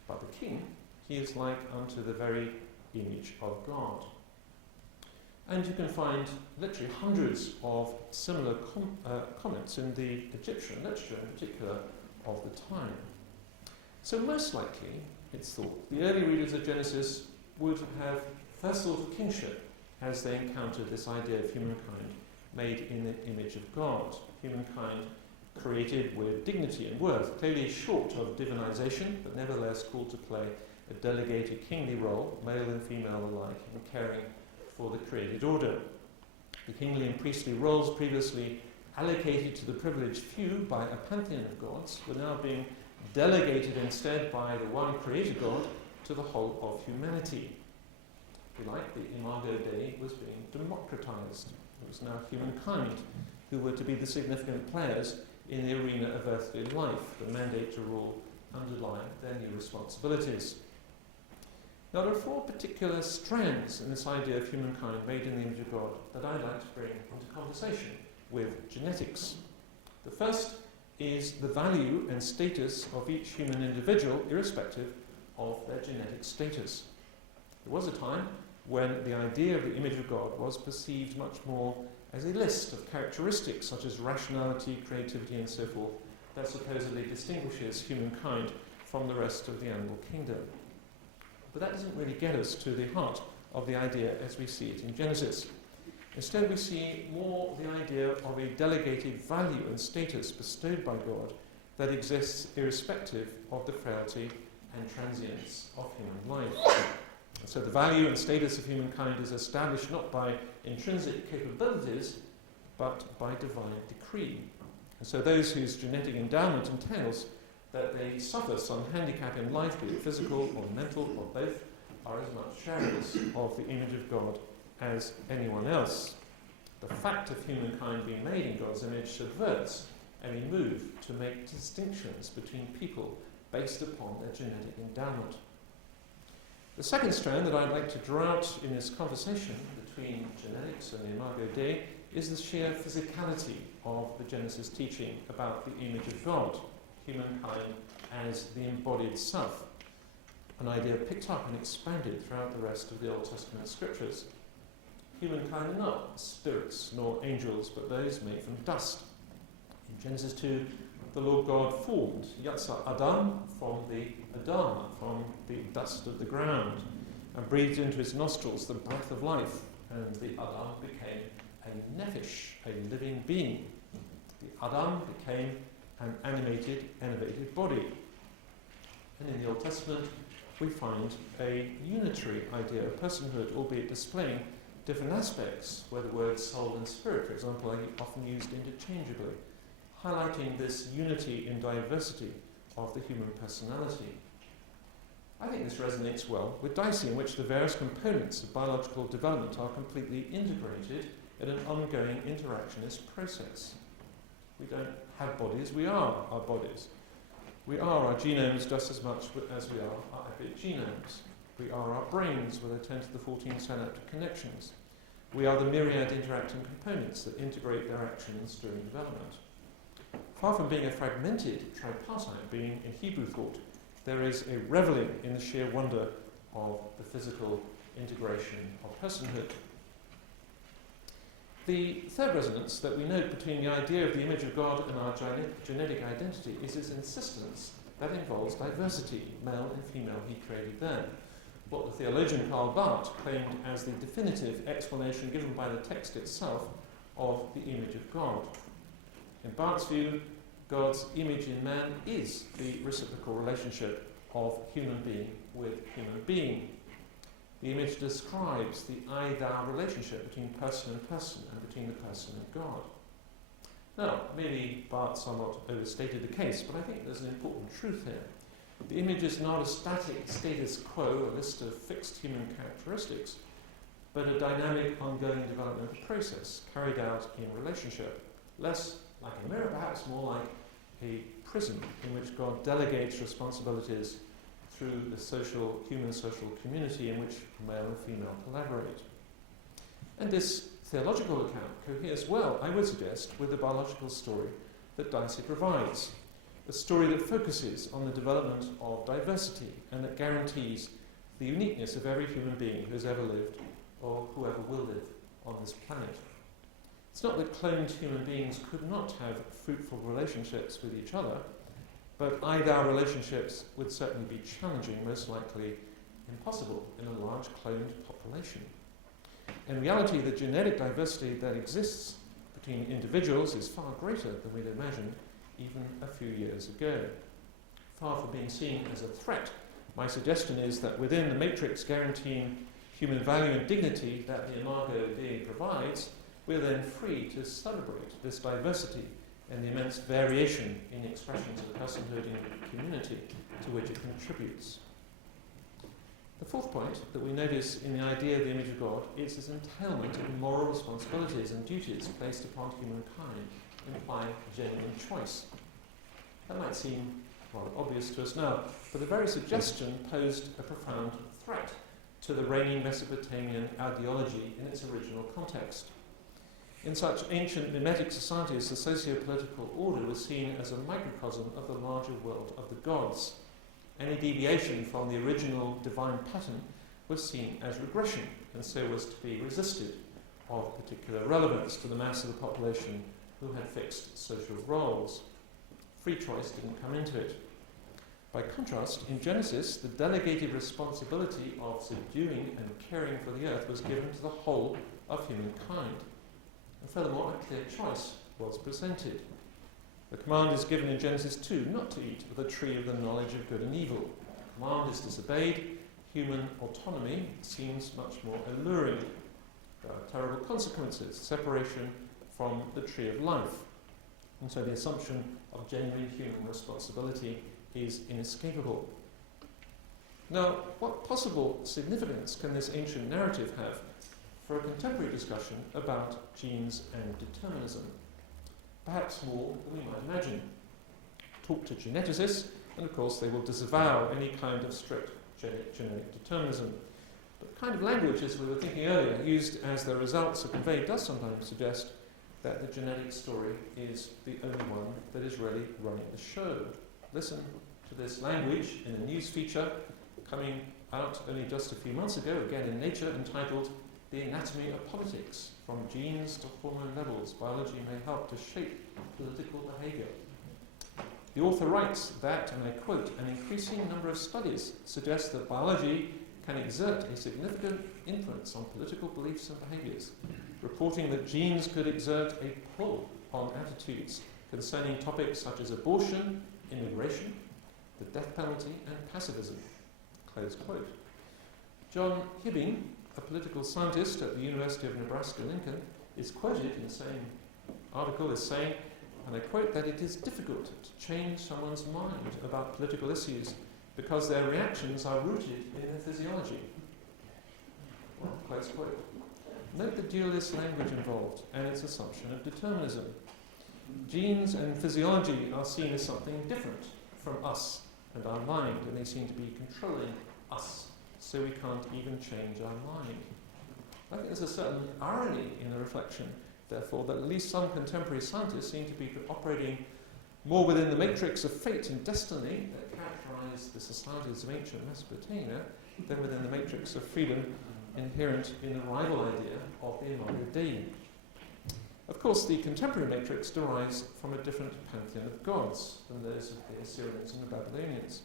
but the king, he is like unto the very image of God." And you can find literally hundreds of similar comments in the Egyptian literature, in particular, of the time. So most likely, it's thought, the early readers of Genesis would have first thought of kingship as they encountered this idea of humankind made in the image of God. Humankind created with dignity and worth, clearly short of divinization, but nevertheless called to play a delegated kingly role, male and female alike, in caring for the created order. The kingly and priestly roles previously allocated to the privileged few by a pantheon of gods were now being delegated instead by the one created God to the whole of humanity. If you like, the Imago Dei was being democratized. It was now humankind who were to be the significant players in the arena of earthly life. The mandate to rule underlined their new responsibilities. Now, there are four particular strands in this idea of humankind made in the image of God that I'd like to bring into conversation with genetics. The first is the value and status of each human individual, irrespective of their genetic status. There was a time when the idea of the image of God was perceived much more as a list of characteristics such as rationality, creativity, and so forth that supposedly distinguishes humankind from the rest of the animal kingdom. But that doesn't really get us to the heart of the idea as we see it in Genesis. Instead, we see more the idea of a delegated value and status bestowed by God that exists irrespective of the frailty and transience of human life. So the value and status of humankind is established not by intrinsic capabilities, but by divine decree. And so those whose genetic endowment entails that they suffer some handicap in life, be it physical or mental or both, are as much sharers of the image of God as anyone else. The fact of humankind being made in God's image subverts any move to make distinctions between people based upon their genetic endowment. The second strand that I'd like to draw out in this conversation between genetics and the Imago Dei is the sheer physicality of the Genesis teaching about the image of God, humankind as the embodied self, an idea picked up and expanded throughout the rest of the Old Testament scriptures. Humankind are not spirits nor angels, but those made from dust. In Genesis 2, the Lord God formed Yatsa Adam from the Adama, from the dust of the ground, and breathed into his nostrils the breath of life, and the Adam became a nephesh, a living being. The Adam became an animated, enervated body. And in the Old Testament, we find a unitary idea of personhood, albeit displaying different aspects, where the words soul and spirit, for example, are often used interchangeably, highlighting this unity in diversity of the human personality. I think this resonates well with Dicey, in which the various components of biological development are completely integrated in an ongoing interactionist process. We don't have bodies, we are our bodies. We are our genomes just as much as we are our epigenomes. We are our brains with their 10 to the 14 synaptic connections. We are the myriad interacting components that integrate their actions during development. Far from being a fragmented tripartite being in Hebrew thought, there is a reveling in the sheer wonder of the physical integration of personhood. The third resonance that we note between the idea of the image of God and our genetic identity is its insistence that involves diversity, male and female he created there. What the theologian Karl Barth claimed as the definitive explanation given by the text itself of the image of God. In Barth's view, God's image in man is the reciprocal relationship of human being with human being. The image describes the I-thou relationship between person and person and between the person and God. Now, maybe Barth somewhat overstated the case, but I think there's an important truth here. The image is not a static status quo, a list of fixed human characteristics, but a dynamic, ongoing developmental process carried out in relationship, less like a mirror, perhaps more like a prism in which God delegates responsibilities through the human social community in which male and female collaborate. And this theological account coheres well, I would suggest, with the biological story that Dicey provides, a story that focuses on the development of diversity and that guarantees the uniqueness of every human being who has ever lived or whoever will live on this planet. It's not that cloned human beings could not have fruitful relationships with each other, but I-thou relationships would certainly be challenging, most likely impossible in a large cloned population. In reality, the genetic diversity that exists between individuals is far greater than we'd imagined even a few years ago. Far from being seen as a threat, my suggestion is that within the matrix guaranteeing human value and dignity that the Imago Dei provides, we're then free to celebrate this diversity and the immense variation in expressions of personhood in community to which it contributes. The fourth point that we notice in the idea of the image of God is its entailment of moral responsibilities and duties placed upon humankind, implying genuine choice. That might seem rather obvious to us now, but the very suggestion posed a profound threat to the reigning Mesopotamian ideology in its original context. In such ancient mimetic societies, the socio-political order was seen as a microcosm of the larger world of the gods. Any deviation from the original divine pattern was seen as regression, and so was to be resisted, of particular relevance to the mass of the population who had fixed social roles. Free choice didn't come into it. By contrast, in Genesis, the delegated responsibility of subduing and caring for the earth was given to the whole of humankind. And furthermore, a clear choice was presented. The command is given in Genesis 2 not to eat of the tree of the knowledge of good and evil. The command is disobeyed, human autonomy seems much more alluring. There are terrible consequences, separation from the tree of life. And so the assumption of genuine human responsibility is inescapable. Now, what possible significance can this ancient narrative have for a contemporary discussion about genes and determinism? Perhaps more than we might imagine. Talk to geneticists, and of course they will disavow any kind of strict genetic determinism. But the kind of language, as we were thinking earlier, used as the results are conveyed does sometimes suggest that the genetic story is the only one that is really running the show. Listen to this language in a news feature coming out only just a few months ago, again in Nature, entitled "The Anatomy of Politics, From Genes to Hormone Levels. Biology may help to shape political behaviour." The author writes that, and I quote, "An increasing number of studies suggest that biology can exert a significant influence on political beliefs and behaviours, reporting that genes could exert a pull on attitudes concerning topics such as abortion, immigration, the death penalty, and pacifism." Close quote. John Hibbing, a political scientist at the University of Nebraska-Lincoln, is quoted in the same article as saying, and I quote, that it is difficult to change someone's mind about political issues because their reactions are rooted in their physiology. Well, close quote. Note the dualist language involved and its assumption of determinism. Genes and physiology are seen as something different from us and our mind, and they seem to be controlling us, so we can't even change our mind. I think there's a certain irony in the reflection, therefore, that at least some contemporary scientists seem to be operating more within the matrix of fate and destiny that characterized the societies of ancient Mesopotamia than within the matrix of freedom inherent in the rival idea of the Imago Dei. Of course, the contemporary matrix derives from a different pantheon of gods than those of the Assyrians and the Babylonians.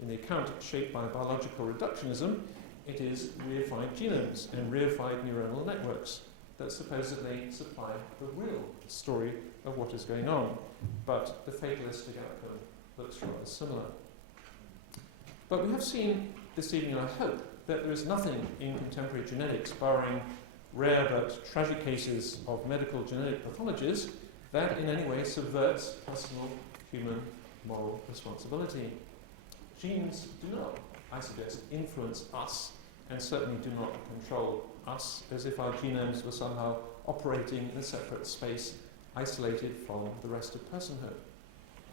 In the account shaped by biological reductionism, it is reified genomes and reified neuronal networks that supposedly supply the real story of what is going on, but the fatalistic outcome looks rather similar. But we have seen this evening, I hope, that there is nothing in contemporary genetics, barring rare but tragic cases of medical genetic pathologies, that in any way subverts personal human moral responsibility. Genes do not, I suggest, influence us, and certainly do not control us, as if our genomes were somehow operating in a separate space, isolated from the rest of personhood.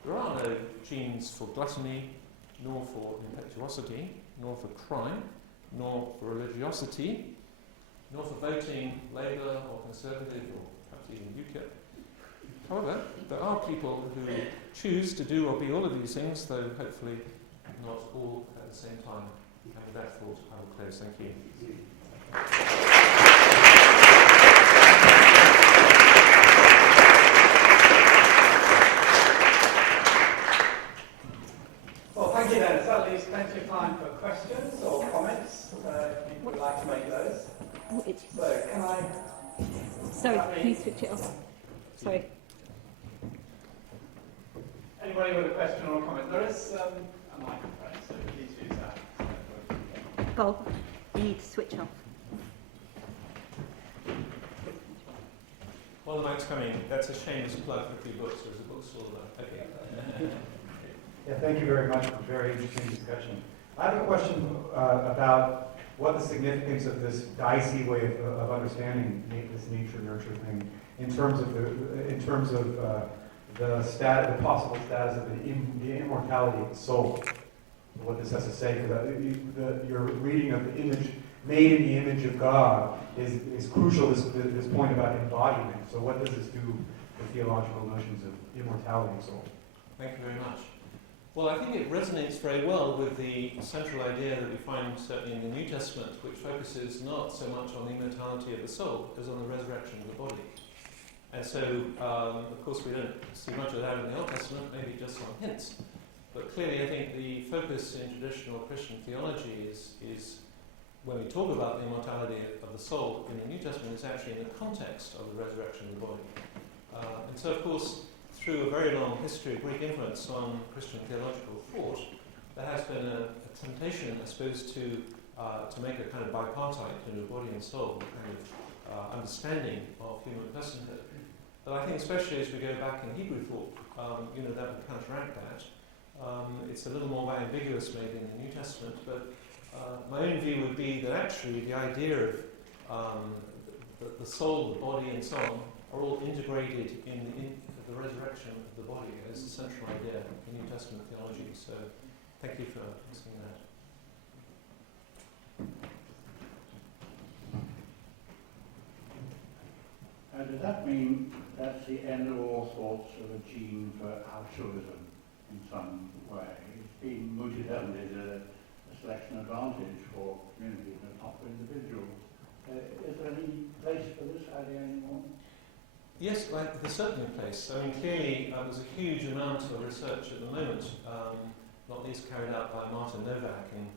There are no genes for gluttony, nor for impetuosity, nor for crime, nor for religiosity, nor for voting Labour or Conservative or perhaps even UKIP. However, there are people who choose to do or be all of these things, though hopefully not all at the same time. And with that thought, I will close. Thank you. Well, thank you, Dennis. That leaves plenty of time for questions or comments, if you would like to make those. So, can I... Sorry, can you switch it off? Sorry. Anybody with a question or a comment? There is a microphone, so please use that. Bob, you need to switch off. While the mic's coming, that's a shameless plug for a few books. There's a bookstore there. Okay. Yeah, thank you very much for a very interesting discussion. I have a question about what the significance of this dicey way of understanding this nature-nurture thing in terms of the possible status of the immortality of the soul. What this has to say, because your reading of the image, made in the image of God, is crucial. This point about embodiment. So, what does this do for theological notions of immortality of soul? Thank you very much. Well, I think it resonates very well with the central idea that we find certainly in the New Testament, which focuses not so much on the immortality of the soul as on the resurrection of the body. And so, of course, we don't see much of that in the Old Testament, maybe just some hints. But clearly, I think the focus in traditional Christian theology is when we talk about the immortality of the soul in the New Testament, it's actually in the context of the resurrection of the body. And so, of course, through a very long history of Greek influence on Christian theological thought, there has been a temptation, I suppose, to to make a kind of bipartite kind of body and soul kind of understanding of human personhood. But I think especially as we go back in Hebrew thought, that would counteract that. It's a little more ambiguous maybe in the New Testament, but my own view would be that actually the idea of the soul, the body and so on are all integrated in the resurrection of the body as a central idea in New Testament theology. So thank you for asking that. Does that mean that's the end of all thoughts of a gene for altruism in some way? It's been mooted out as a selection advantage for communities and not for individuals. Is there any place for this idea anymore? Yes, there's certainly a place. I mean, clearly there's a huge amount of research at the moment, not least carried out by Martin Novak in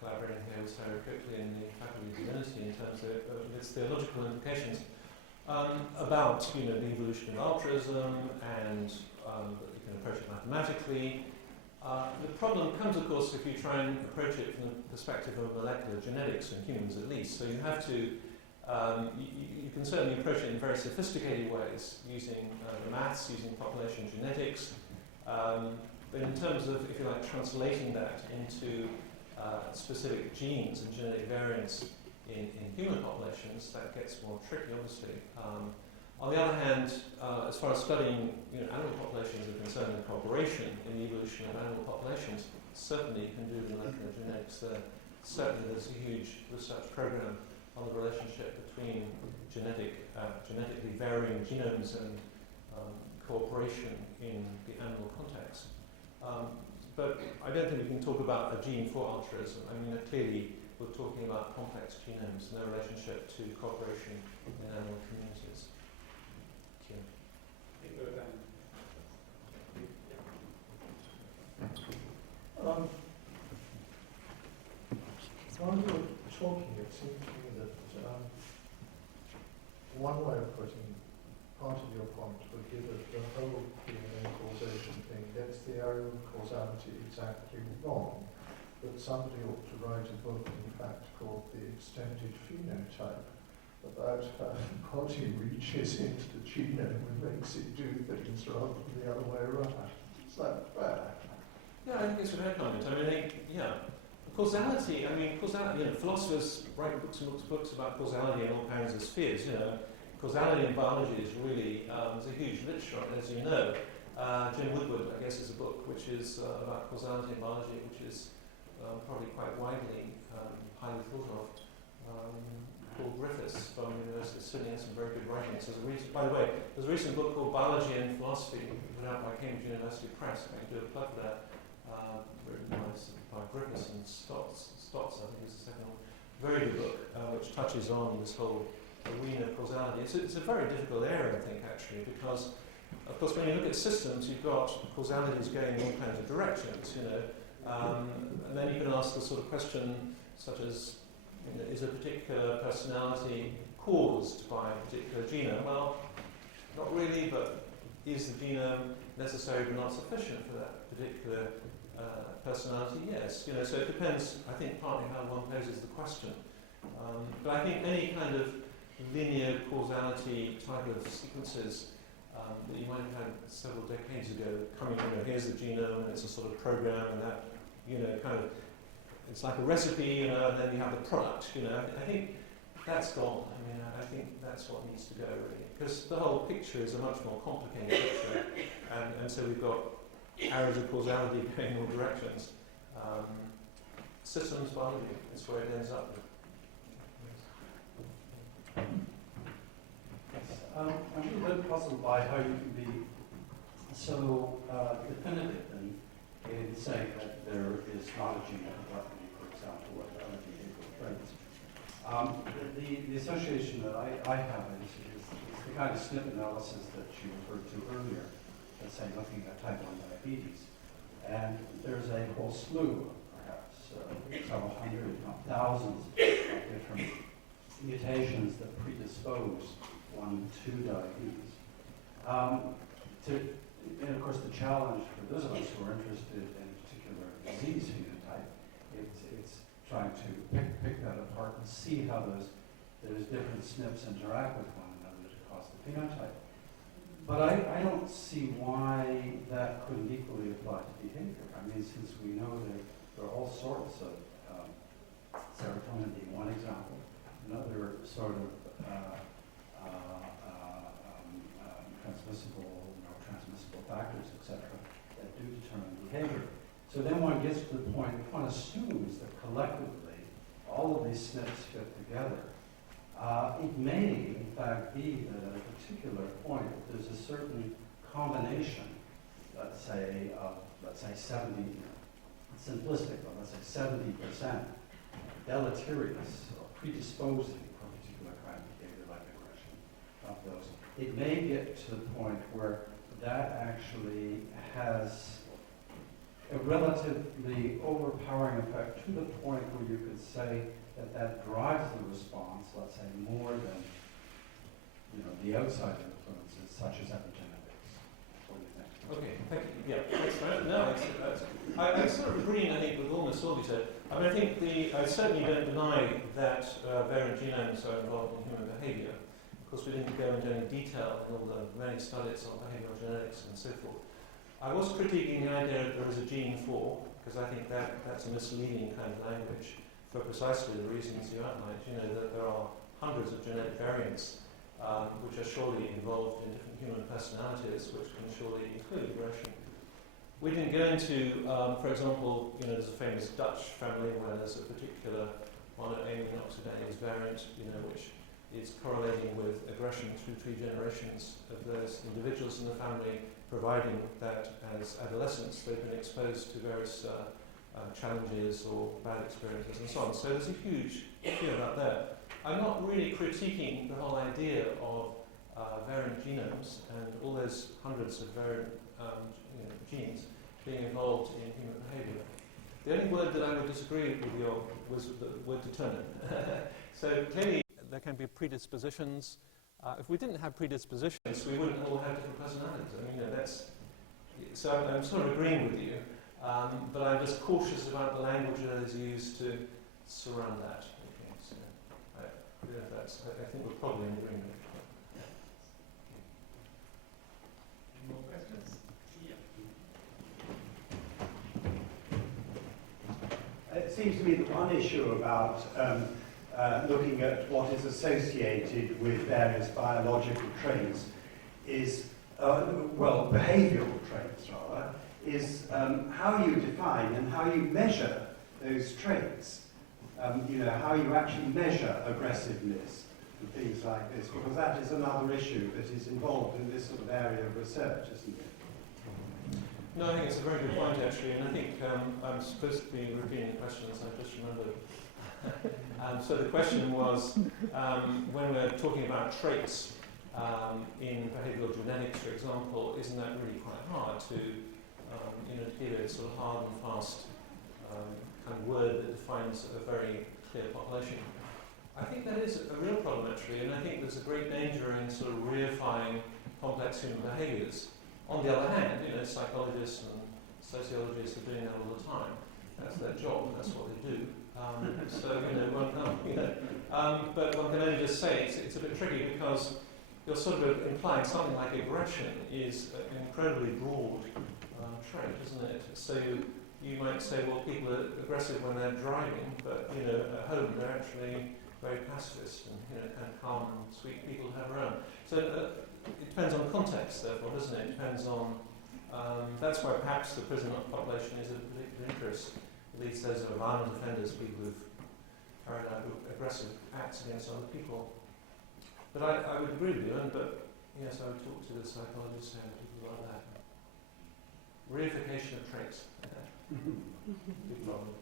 collaborating here with Sarah Coakley in the Faculty of Divinity in terms of its theological implications about the evolution of altruism and that you can approach it mathematically. The problem comes, of course, if you try and approach it from the perspective of molecular genetics in humans at least. So you have to you can certainly approach it in very sophisticated ways using the maths, using population genetics, but in terms of, if you like, translating that into specific genes and genetic variants in human populations, that gets more tricky, obviously. On the other hand, as far as studying animal populations are concerned and cooperation in the evolution of animal populations, certainly you can do molecular genetics there. Certainly there's a huge research program on the relationship between genetically varying genomes and cooperation in the animal context. But I don't think we can talk about a gene for altruism. I mean, clearly we're talking about complex genomes and their relationship to cooperation in animal communities. Thank you. I think we're done. While you were talking, it seemed to me that one way of putting part of your point would be that the whole DNA causation thing gets the area of causality exactly wrong, that somebody ought to write a book, in fact, called The Extended Phenotype, about how the body reaches into the genome and makes it do things rather than the other way around. Is that fair? Yeah, I think it's a fair comment. I mean, causality, philosophers write books and books about causality in all kinds of spheres, Causality in biology is really, there's a huge literature on it, as you know. Jim Woodward, I guess, is a book which is about causality in biology, which is probably quite widely, highly thought of. Paul Griffiths from the University of Sydney has some very good writings. By the way, there's a recent book called Biology and Philosophy, put out by Cambridge University Press. I can do a plug for that. Written by Griffiths and Stotts, I think is the second one. Very good book, which touches on this whole arena of causality. It's a very difficult area, I think, actually, because, of course, when you look at systems, you've got causalities going in all kinds of directions, and then you can ask the sort of question such as, is a particular personality caused by a particular genome? Well, not really, but is the genome necessary but not sufficient for that particular personality? Yes. So it depends, I think, partly how one poses the question. But I think any kind of linear causality type of sequences that you might have had several decades ago coming, here's the genome, and it's a sort of program, and that, kind of, it's like a recipe, and then you have the product, I think that's gone. I mean, I think that's what needs to go, really. Because the whole picture is a much more complicated picture, and so we've got arrows of causality going in all directions. Systems biology is where it ends up. I'm a little puzzled by how you can be so definitive in saying that there is not a genetic property, for example, what other behavioral traits. The association that I have is the kind of SNP analysis that you referred to earlier, let's say looking at type 1 diabetes. And there's a whole slew, perhaps several hundred, if not thousands, of different mutations that predispose one to diabetes. And of course, the challenge for those of us who are interested in a particular disease phenotype, it's trying to pick that apart and see how those different SNPs interact with one another to cause the phenotype. But I don't see why that couldn't equally apply to behavior. I mean, since we know that there are all sorts of serotonin being one example, another sort of transmissible, neurotransmissible factors, etc., that do determine behavior. So then one gets to the point, if one assumes that collectively all of these SNPs fit together, it may, in fact, be that at a particular point, there's a certain combination, let's say 70, simplistic, but let's say 70% deleterious or predisposing for a particular kind of behavior like aggression of those. It may get to the point where that actually has a relatively overpowering effect to the point where you could say that that drives the response, let's say, more than the outside influences such as epigenetics. What do you think? Okay, thank you. Yeah, that's right. No, I'm sort of agreeing, I think, with almost all you said. I mean, I think I certainly don't deny that variant genomes are involved in human behavior. Of course, we didn't go into any detail in all the many studies on behavioral genetics and so forth. I was critiquing the idea that there was a gene for, because I think that's a misleading kind of language for precisely the reasons you outlined. That there are hundreds of genetic variants which are surely involved in different human personalities, which can surely include aggression. We didn't go into, for example, there's a famous Dutch family where there's a particular monoamine oxidase variant, which is correlating with aggression through 3 generations of those individuals in the family, providing that as adolescents they've been exposed to various challenges or bad experiences and so on. So there's a huge issue about that. I'm not really critiquing the whole idea of variant genomes and all those hundreds of variant genes being involved in human behavior. The only word that I would disagree with you was the word determine. So clearly there can be predispositions. If we didn't have predispositions, we wouldn't all have different personalities. I mean, so I'm sort of agreeing with you, but I'm just cautious about the language that is used to surround that. Okay, so I think we're probably in agreement. Any more questions? Yeah. It seems to me that one issue about looking at what is associated with various biological traits is, behavioral traits rather, is how you define and how you measure those traits. How you actually measure aggressiveness and things like this, because that is another issue that is involved in this sort of area of research, isn't it? No, I think it's a very good point actually, and I think I'm supposed to be repeating the questions, I just remembered. So the question was, when we're talking about traits in behavioral genetics, for example, isn't that really quite hard to give a sort of hard and fast kind of word that defines a very clear population? I think that is a real problem actually, and I think there's a great danger in sort of reifying complex human behaviors. On the other hand, psychologists and sociologists are doing that all the time. That's their job, that's what they do. But one can only just say it's a bit tricky because you're sort of implying something like aggression is an incredibly broad trait, isn't it? So you might say, well, people are aggressive when they're driving, but at home they're actually very pacifist and kind of calm and sweet people to have around. So it depends on context, therefore, doesn't it? It depends on. That's why perhaps the prison population is of particular interest. At least those are violent offenders, people who've carried out aggressive acts against other people. But I would agree with you, but yes, I would talk to the psychologists and people like that. Reification of traits. Big problem.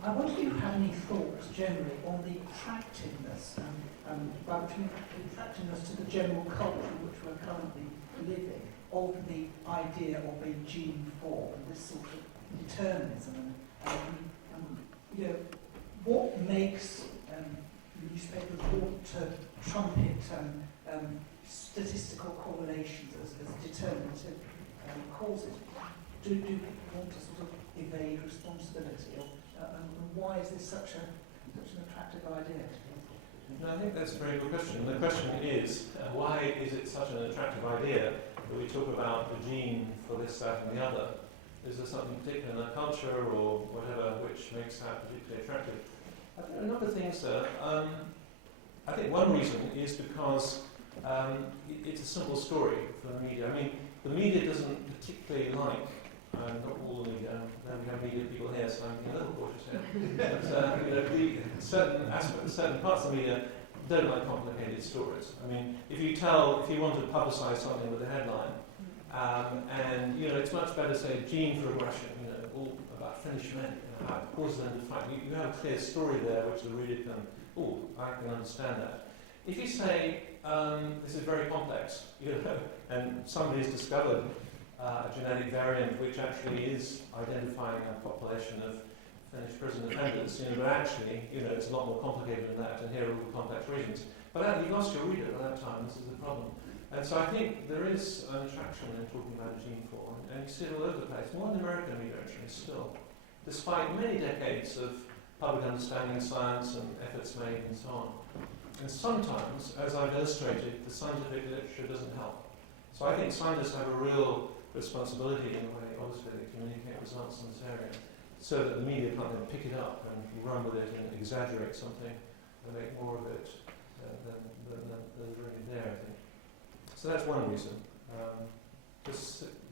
I wonder if you have any thoughts generally on the attractiveness to the general culture in which we're currently living of the idea of a gene for and this sort of determinism. What makes newspapers want to trumpet statistical correlations as determinative causes. Do people want to sort of evade responsibility, and why is this such an attractive idea? No, I think that's a very good question. The question is, why is it such an attractive idea that we talk about the gene for this, that, and the other? Is there something particular in our culture or whatever which makes that particularly attractive? I think there are a number of things there. I think one reason is because it's a simple story for the media. I mean, the media doesn't particularly like, not all the media, we have media people here, so I'm being a little cautious here. But certain parts of the media don't like complicated stories. I mean, if you want to publicise something with a headline, and it's much better to say gene for aggression, all about Finnish men, how it causes them to fight. You have a clear story there which the reader can, I can understand that. If you say, this is very complex, and somebody's discovered a genetic variant which actually is identifying a population of Finnish prison offenders, but actually, it's a lot more complicated than that, and here are all the complex reasons. But you've lost your reader at that time, this is the problem. And so I think there is an attraction in talking about a gene for, and you see it all over the place, more in the American media actually still, despite many decades of public understanding of science and efforts made and so on. And sometimes, as I've illustrated, the scientific literature doesn't help. So I think scientists have a real responsibility in the way, obviously, they communicate results in this area, so that the media can't then pick it up and run with it and exaggerate something and make more of it than really there, I think. So that's one reason. It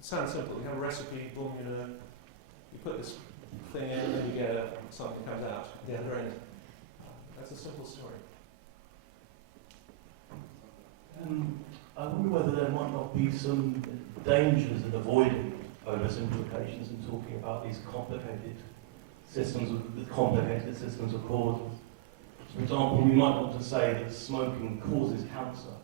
sounds simple. You have a recipe, boom, you put this thing in and then you get something comes out at the other end. That's a simple story. I wonder whether there might not be some dangers in avoiding oversimplifications and talking about these complicated systems of causes. For example, we might want to say that smoking causes cancer,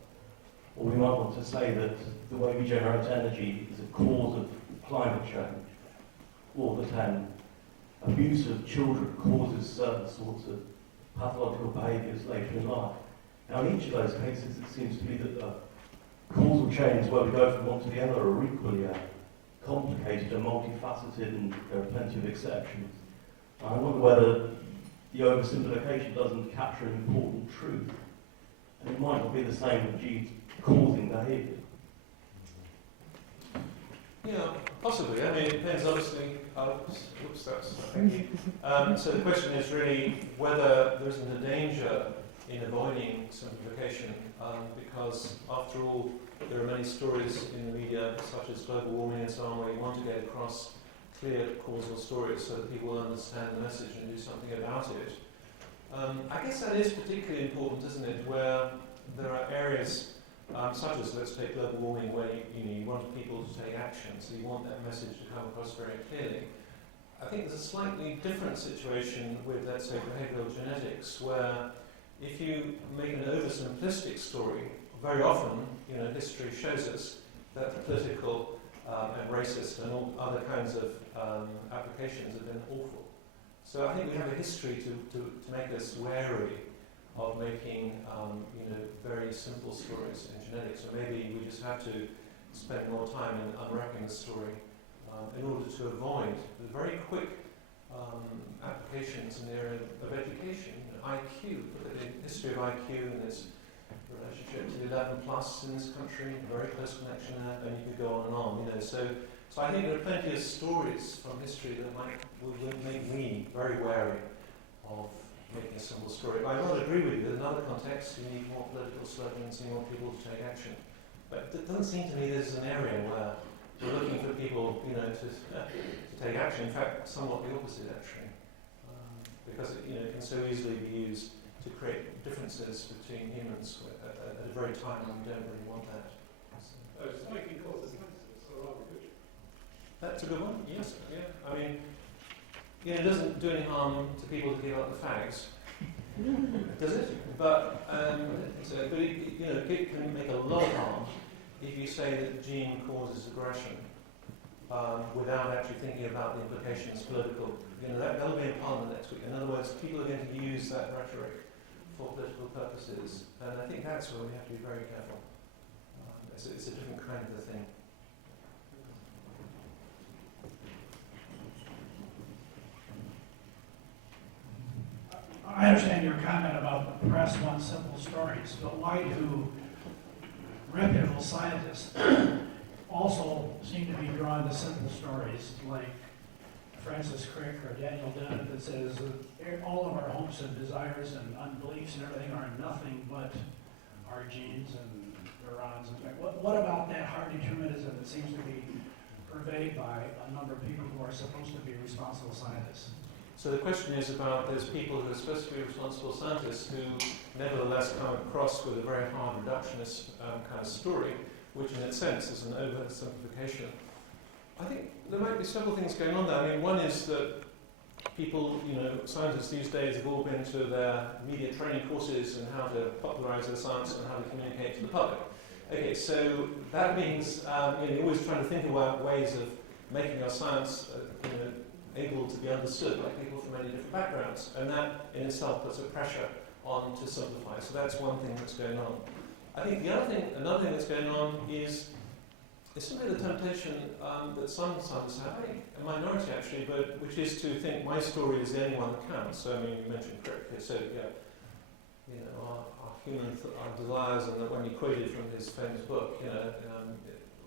or we might want to say that the way we generate energy is a cause of climate change, or that abuse of children causes certain sorts of pathological behaviours later in life. Now, in each of those cases, it seems to me that the causal chains where we go from one to the other are equally complicated and multifaceted, and there are plenty of exceptions. I wonder whether the oversimplification doesn't capture an important truth, and it might not be the same with genes causing behaviour. Yeah, possibly. I mean, it depends, obviously. Oops, that's thank you. So the question is really whether there isn't a danger in avoiding simplification, because after all, there are many stories in the media, such as global warming and so on, where you want to get across clear causal stories so that people will understand the message and do something about it. I guess that is particularly important, isn't it, where there are areas such as, let's take global warming, where you want people to take action, so you want that message to come across very clearly. I think there's a slightly different situation with, let's say, behavioural genetics, where if you make an oversimplistic story, very often, history shows us that the political and racist and all other kinds of applications have been awful. So I think we have a history to make us wary of making very simple stories in genetics, or maybe we just have to spend more time in unwrapping the story in order to avoid the very quick applications in the area of education. IQ, the history of IQ and its relationship to the 11 plus in this country, very close connection there, and you could go on and on. So I think there are plenty of stories from history that will make me very wary of making a simple story. But I don't agree with you. In another context, you need more political slogans, you want people to take action. But it doesn't seem to me there's an area where we're looking for people, to take action. In fact, somewhat the opposite, actually, because it can so easily be used to create differences between humans at a very time when we don't really want that. Smoking causes cancer, so rather good. That's a good one. Yes. Yeah. I mean, it doesn't do any harm to people to give up the fags, does it? But it can make a lot of harm if you say that the gene causes aggression without actually thinking about the implications political. That'll be in Parliament next week. In other words, people are going to use that rhetoric for political purposes. And I think that's where we have to be very careful. It's a different kind of a thing. I understand your comment about the press wants simple stories, but why do reputable scientists also seem to be drawn to simple stories like Francis Crick or Daniel Dennett that says all of our hopes and desires and unbeliefs and everything are nothing but our genes and neurons. What about that hard determinism that seems to be pervaded by a number of people who are supposed to be responsible scientists? So the question is about those people who are supposed to be responsible scientists who nevertheless come across with a very hard reductionist kind of story, which in its sense is an oversimplification. I think there might be several things going on there. I mean, one is that people, scientists these days have all been to their media training courses and how to popularize their science and how to communicate to the public. Okay, so that means you're always trying to think about ways of making our science able to be understood by people from many different backgrounds, and that in itself puts a pressure on to simplify. So that's one thing that's going on. I think another thing that's going on is simply the temptation that some scientists have, a minority actually, but which is to think my story is the only one that counts. So I mean, you mentioned Crick here, so our human our desires, and when he quoted from his famous book,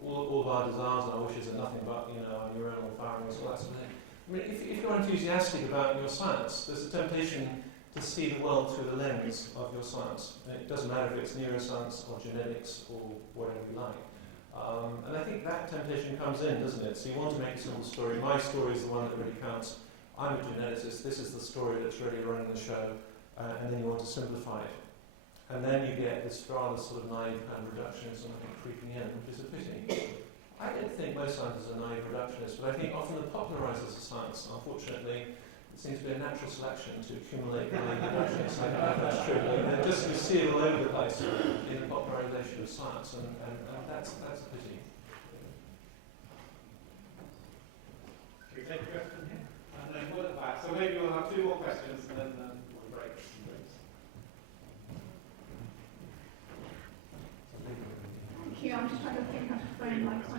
all of our desires and our wishes are nothing but our neuronal firings, all that sort of thing. I mean, if you're enthusiastic about your science, there's a temptation to see the world through the lens of your science. And it doesn't matter if it's neuroscience or genetics or whatever you like. And I think that temptation comes in, doesn't it? So you want to make a simple story. My story is the one that really counts. I'm a geneticist. This is the story that's really running the show. And then you want to simplify it. And then you get this rather sort of naive kind of reductionism, I think, creeping in, which is a pity. I don't think most scientists are naive reductionists, but I think often the popularisers of science, unfortunately, it seems to be a natural selection to accumulate naive reductionists. I don't know if that's true. You see it all over the place in the popularisation of science, and that's a pity. Should we take a question here? And then we'll look back. So maybe we'll have 2 more questions, and then we'll break some drinks. Thank you. I'm just trying to think how to frame my question.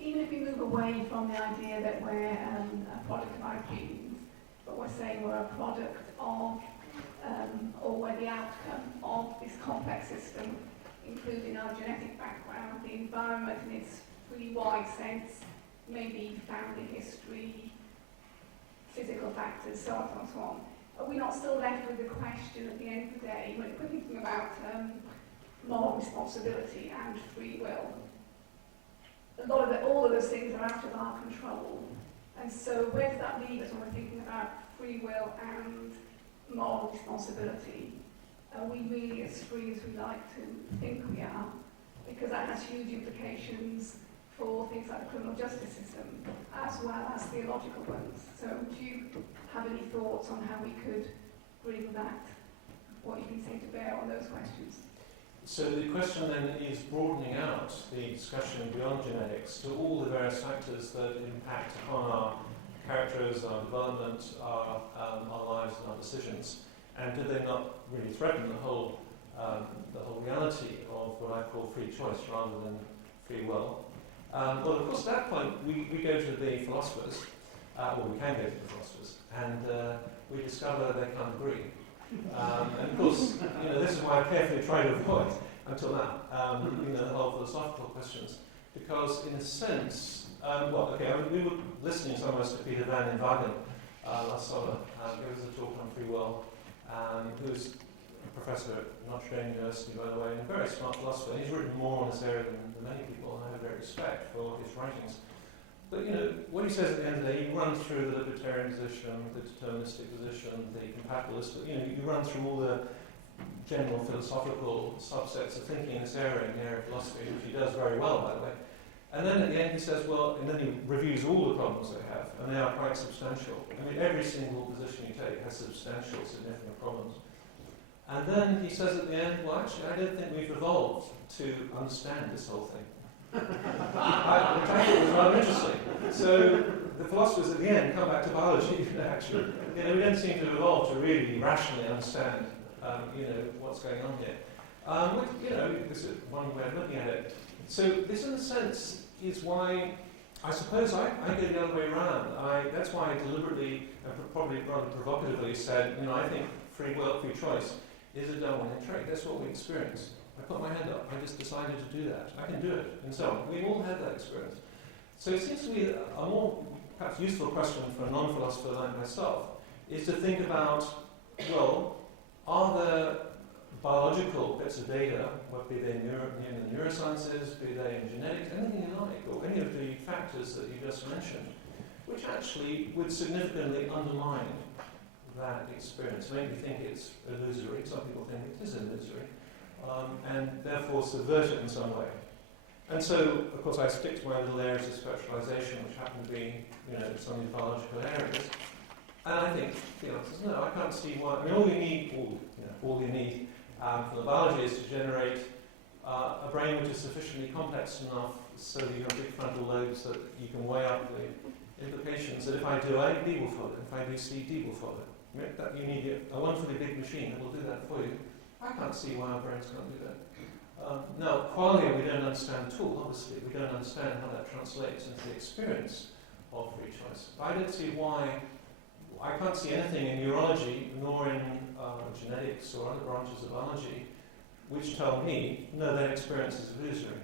Even if we move away from the idea that we're a product of our genes, but we're saying we're a product of, or we're the outcome of this complex system, including our genetic background, the environment in its really wide sense, maybe family history, physical factors, so on and so on. Are we not still left with the question at the end of the day, when we're thinking about moral responsibility and free will? All of those things are out of our control. And so where does that leave us when we're thinking about free will and moral responsibility? Are we really as free as we like to think we are? Because that has huge implications for things like the criminal justice system, as well as theological ones. So do you have any thoughts on how we could bring that, what you've been saying, to bear on those questions? So the question then is broadening out the discussion beyond genetics to all the various factors that impact upon our characters, our development, our lives and our decisions. And do they not really threaten the whole reality of what I call free choice rather than free will? Well, of course, at that point, we go to the philosophers, or we can go to the philosophers, and we discover they can't agree. And of course, this is why I carefully try to avoid, until now, the whole philosophical questions. Because in a sense, we were listening somewhere to Peter van Inwagen last summer. He was a talk on free will, who's a professor at Notre Dame University, by the way, and a very smart philosopher. He's written more on this area than many people, and I have great respect for his writings. But what he says at the end of the day, you run through the libertarian position, the deterministic position, the compatibilist, you run through all the general philosophical subsets of thinking in this area, in the area of philosophy, which he does very well, by the way. And then at the end he says, and then he reviews all the problems they have, and they are quite substantial. I mean, every single position you take has substantial, significant problems. And then he says at the end, well, actually, I don't think we've evolved to understand this whole thing. Which I thought was rather interesting. So the philosophers at the end come back to biology, actually. We don't seem to have evolved to really rationally understand, what's going on here. This is one way of looking at it. So this, in a sense, is why I suppose I go the other way around. That's why I deliberately, and probably rather provocatively, said, I think free will, free choice is a Darwinian trait. That's what we experience. I put my hand up. I just decided to do that. I can do it, and so on. We've all had that experience. So it seems to me a more perhaps useful question for a non-philosopher like myself is to think about, well, are there biological bits of data, be they in the neurosciences, be they in genetics, anything you like, or any of the factors that you just mentioned, which actually would significantly undermine that experience, make me think it's illusory, some people think it is illusory, and therefore subvert it in some way. And so, of course, I stick to my little areas of specialization, which happen to be, some of these biological areas. And I think the answer is no, I can't see why. I mean, all you need for the biology is to generate a brain which is sufficiently complex enough so that you have big frontal lobes that you can weigh up the implications that if I do A, B will follow. If I do C, D will follow. You need a wonderfully big machine that will do that for you. I can't see why our brains can't do that. Now, qualia we don't understand at all, obviously. We don't understand how that translates into the experience of free choice. I don't see why. I can't see anything in neurology, nor in genetics or other branches of biology, which tell me, no, that experience is illusory.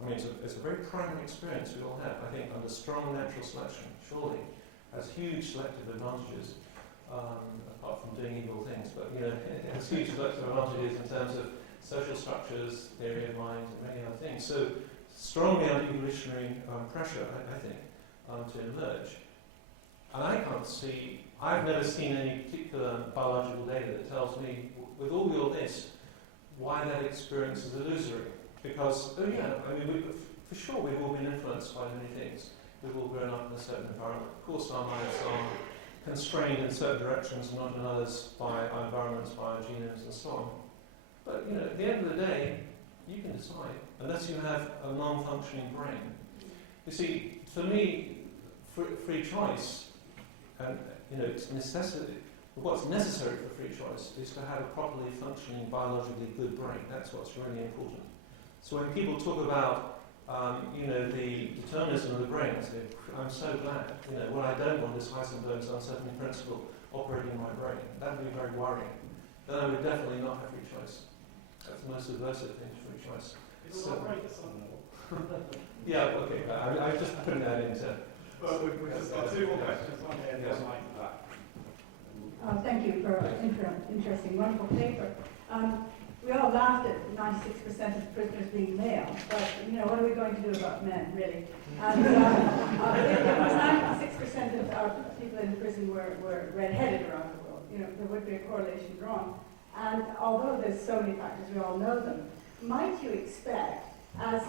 I mean, it's a very primary experience we all have. I think under strong natural selection, surely, has huge selective advantages, apart from doing evil things, but, it has huge selective advantages in terms of social structures, theory of mind, and many other things. So, strongly under evolutionary pressure, I think, to emerge. And I can't see, I've never seen any particular biological data that tells me, with all your list, why that experience is illusory. Because, for sure we've all been influenced by many things. We've all grown up in a certain environment. Of course our minds are constrained in certain directions, not in others, by our environments, by our genomes and so on. But, at the end of the day, you can decide, unless you have a non-functioning brain. You see, for me, free choice, and it's necessity. What's necessary for free choice is to have a properly functioning, biologically good brain. That's what's really important. So when people talk about, the determinism of the brain, I say, I'm so glad. What I don't want is Heisenberg's uncertainty principle operating in my brain. That would be very worrying. Then I would definitely not have free choice. That's the most subversive thing to free choice. It's all right at some level. Yeah, okay. I've just put that into. Well, we've just got two more questions, one here and one like that. Thank you for an interesting, wonderful paper. We all laughed at 96% of prisoners being male, but what are we going to do about men, really? And if 96% of our people in prison were red-headed around the world, there would be a correlation drawn. And although there's so many factors, we all know them, might you expect, as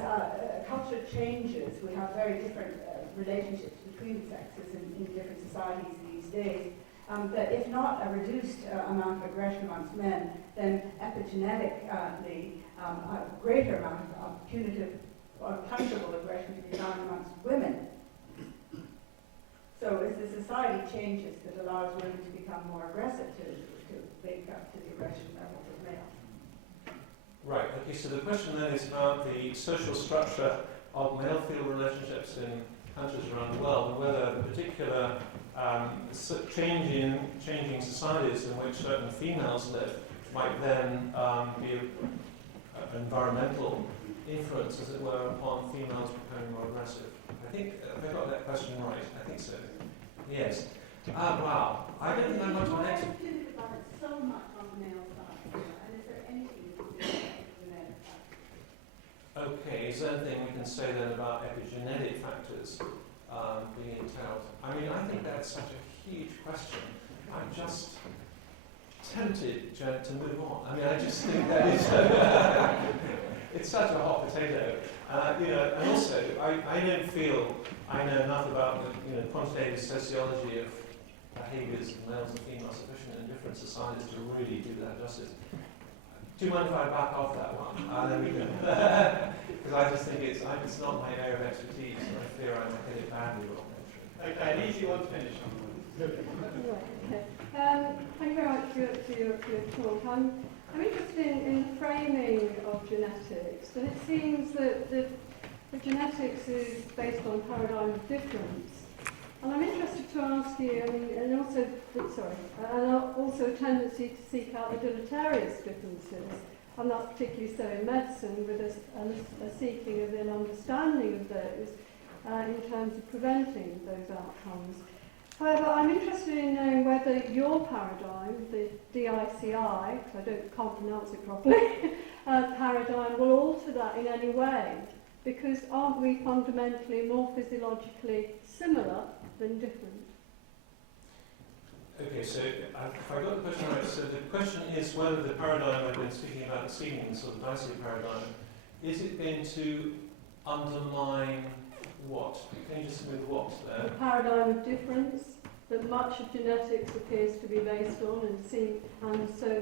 culture changes, we have very different relationships between the sexes in different societies these days, that if not a reduced amount of aggression amongst men, then epigenetically a greater amount of punitive or punishable aggression to be found amongst women. So as the society changes, that allows women to become more aggressive to make up to the aggression levels of male. Right, okay, so the question then is about the social structure of male-female relationships in countries around the world, and whether the particular changing societies in which certain females live might then be an environmental influence, as it were, upon females becoming more aggressive. I think, have I got that question right? I think so. Yes. Wow. I don't think I'm much of an expert. Why is about it so much on the male side? And is there anything you can do about epigenetic factors? Okay, is there anything we can say then about epigenetic factors being entailed? I mean, I think that's such a huge question. I'm just tempted, Jen, to move on. I mean, I just think that is it's such a hot potato. And also, I don't feel I know enough about the quantitative sociology of behaviours of males and females sufficient in different societies to really do that justice. Do you mind if I back off that one? Then we can, because I just think it's not my area of expertise, and I fear I might get it badly wrong, actually. Okay, an easy one to finish on. Right, okay. Thank you very much for your talk. I'm interested in the framing of genetics, and it seems that the genetics is based on paradigm of difference. And I'm interested to ask you, and also a tendency to seek out the deleterious differences, and that's particularly so in medicine, with a seeking of an understanding of those in terms of preventing those outcomes. However, I'm interested in knowing whether your paradigm, the DICI, I can't pronounce it properly, paradigm will alter that in any way, because aren't we fundamentally more physiologically similar than different? Okay, so if I got the question right, so the question is whether the paradigm I've been speaking about this evening, sort of DICI paradigm, is it going to undermine what? Can you just with what there? The paradigm of difference that much of genetics appears to be based on, and so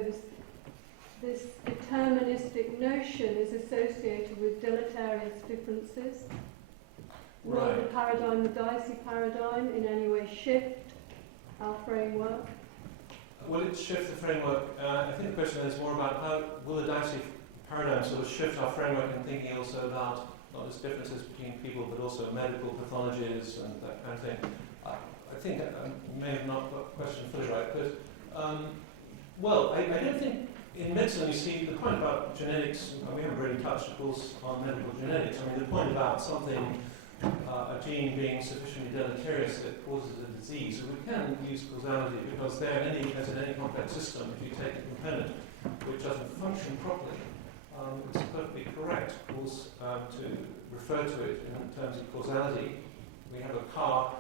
this deterministic notion is associated with deleterious differences. Will Right. the paradigm, the DICI paradigm, in any way shift our framework? Will it shift the framework? I think the question is more about how will the DICI paradigm sort of shift our framework and thinking also about not just differences between people but also medical pathologies and that kind of thing. I think I may have not got the question fully right, but well, I don't think in medicine you see the point about genetics, we haven't really touched of course on medical genetics. I mean the point about something, a gene being sufficiently deleterious that it causes a disease, so we can use causality because there, as in any complex system, if you take a component which doesn't function properly, it's perfectly correct, of course, to refer to it in terms of causality. We have a car,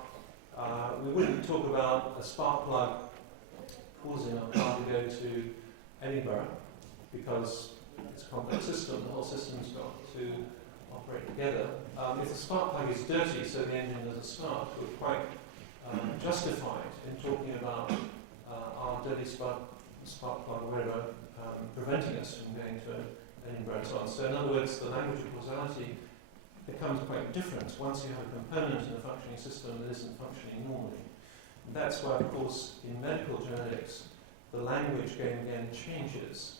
we wouldn't talk about a spark plug causing a car to go to Edinburgh because it's a complex system, the whole system's got to operate together. If the spark plug is dirty, so the engine doesn't start, we're quite justified in talking about our dirty spark plug or whatever preventing us from going to Edinburgh and so on. So in other words, the language of causality becomes quite different once you have a component in a functioning system that isn't functioning normally. And that's why, of course, in medical genetics, the language again changes.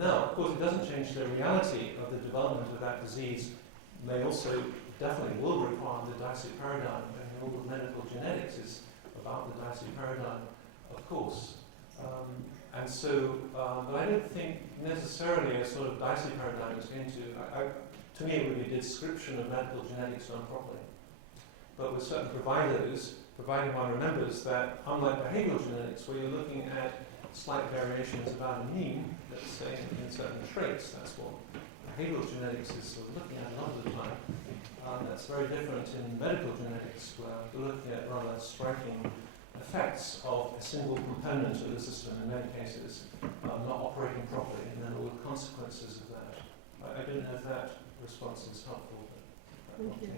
Now, of course, it doesn't change the reality of the development of that disease. May also definitely will require the DICI paradigm, and all the medical genetics is about the DICI paradigm, of course. And so, but I don't think necessarily a sort of DICI paradigm is going to me it would be a description of medical genetics done properly. But with certain providers, providing one remembers that unlike behavioural genetics, where you're looking at slight variations about a mean, let's say in certain traits, that's what behavioural genetics is sort of looking at a lot of the time. That's very different in medical genetics, where you're looking at rather striking effects of a single component of the system, in many cases, not operating properly, and then all the consequences of that. I don't know if that response is helpful. Thank you.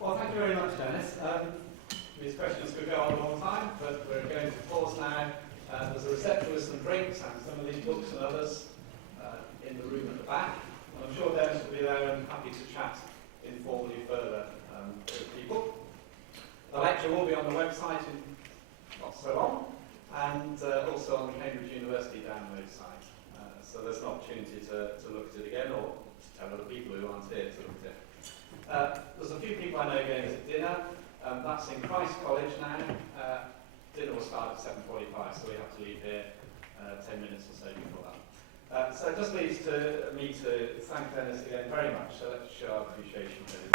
Well, thank you very much, Dennis. These questions could go on a long time, but we're going to pause now. There's a reception with some drinks and some of these books and others in the room at the back. And I'm sure Dennis will be there and happy to chat informally further with people. The lecture will be on the website in not so long, and also on the Cambridge University download site. So there's an opportunity to look at it again, or to tell other people who aren't here to look at it. There's a few people I know going to dinner. That's in Christ College now. Dinner will start at 7:45, so we have to leave here 10 minutes or so before that. So it just leaves me to thank Dennis again very much. So let's show our appreciation for his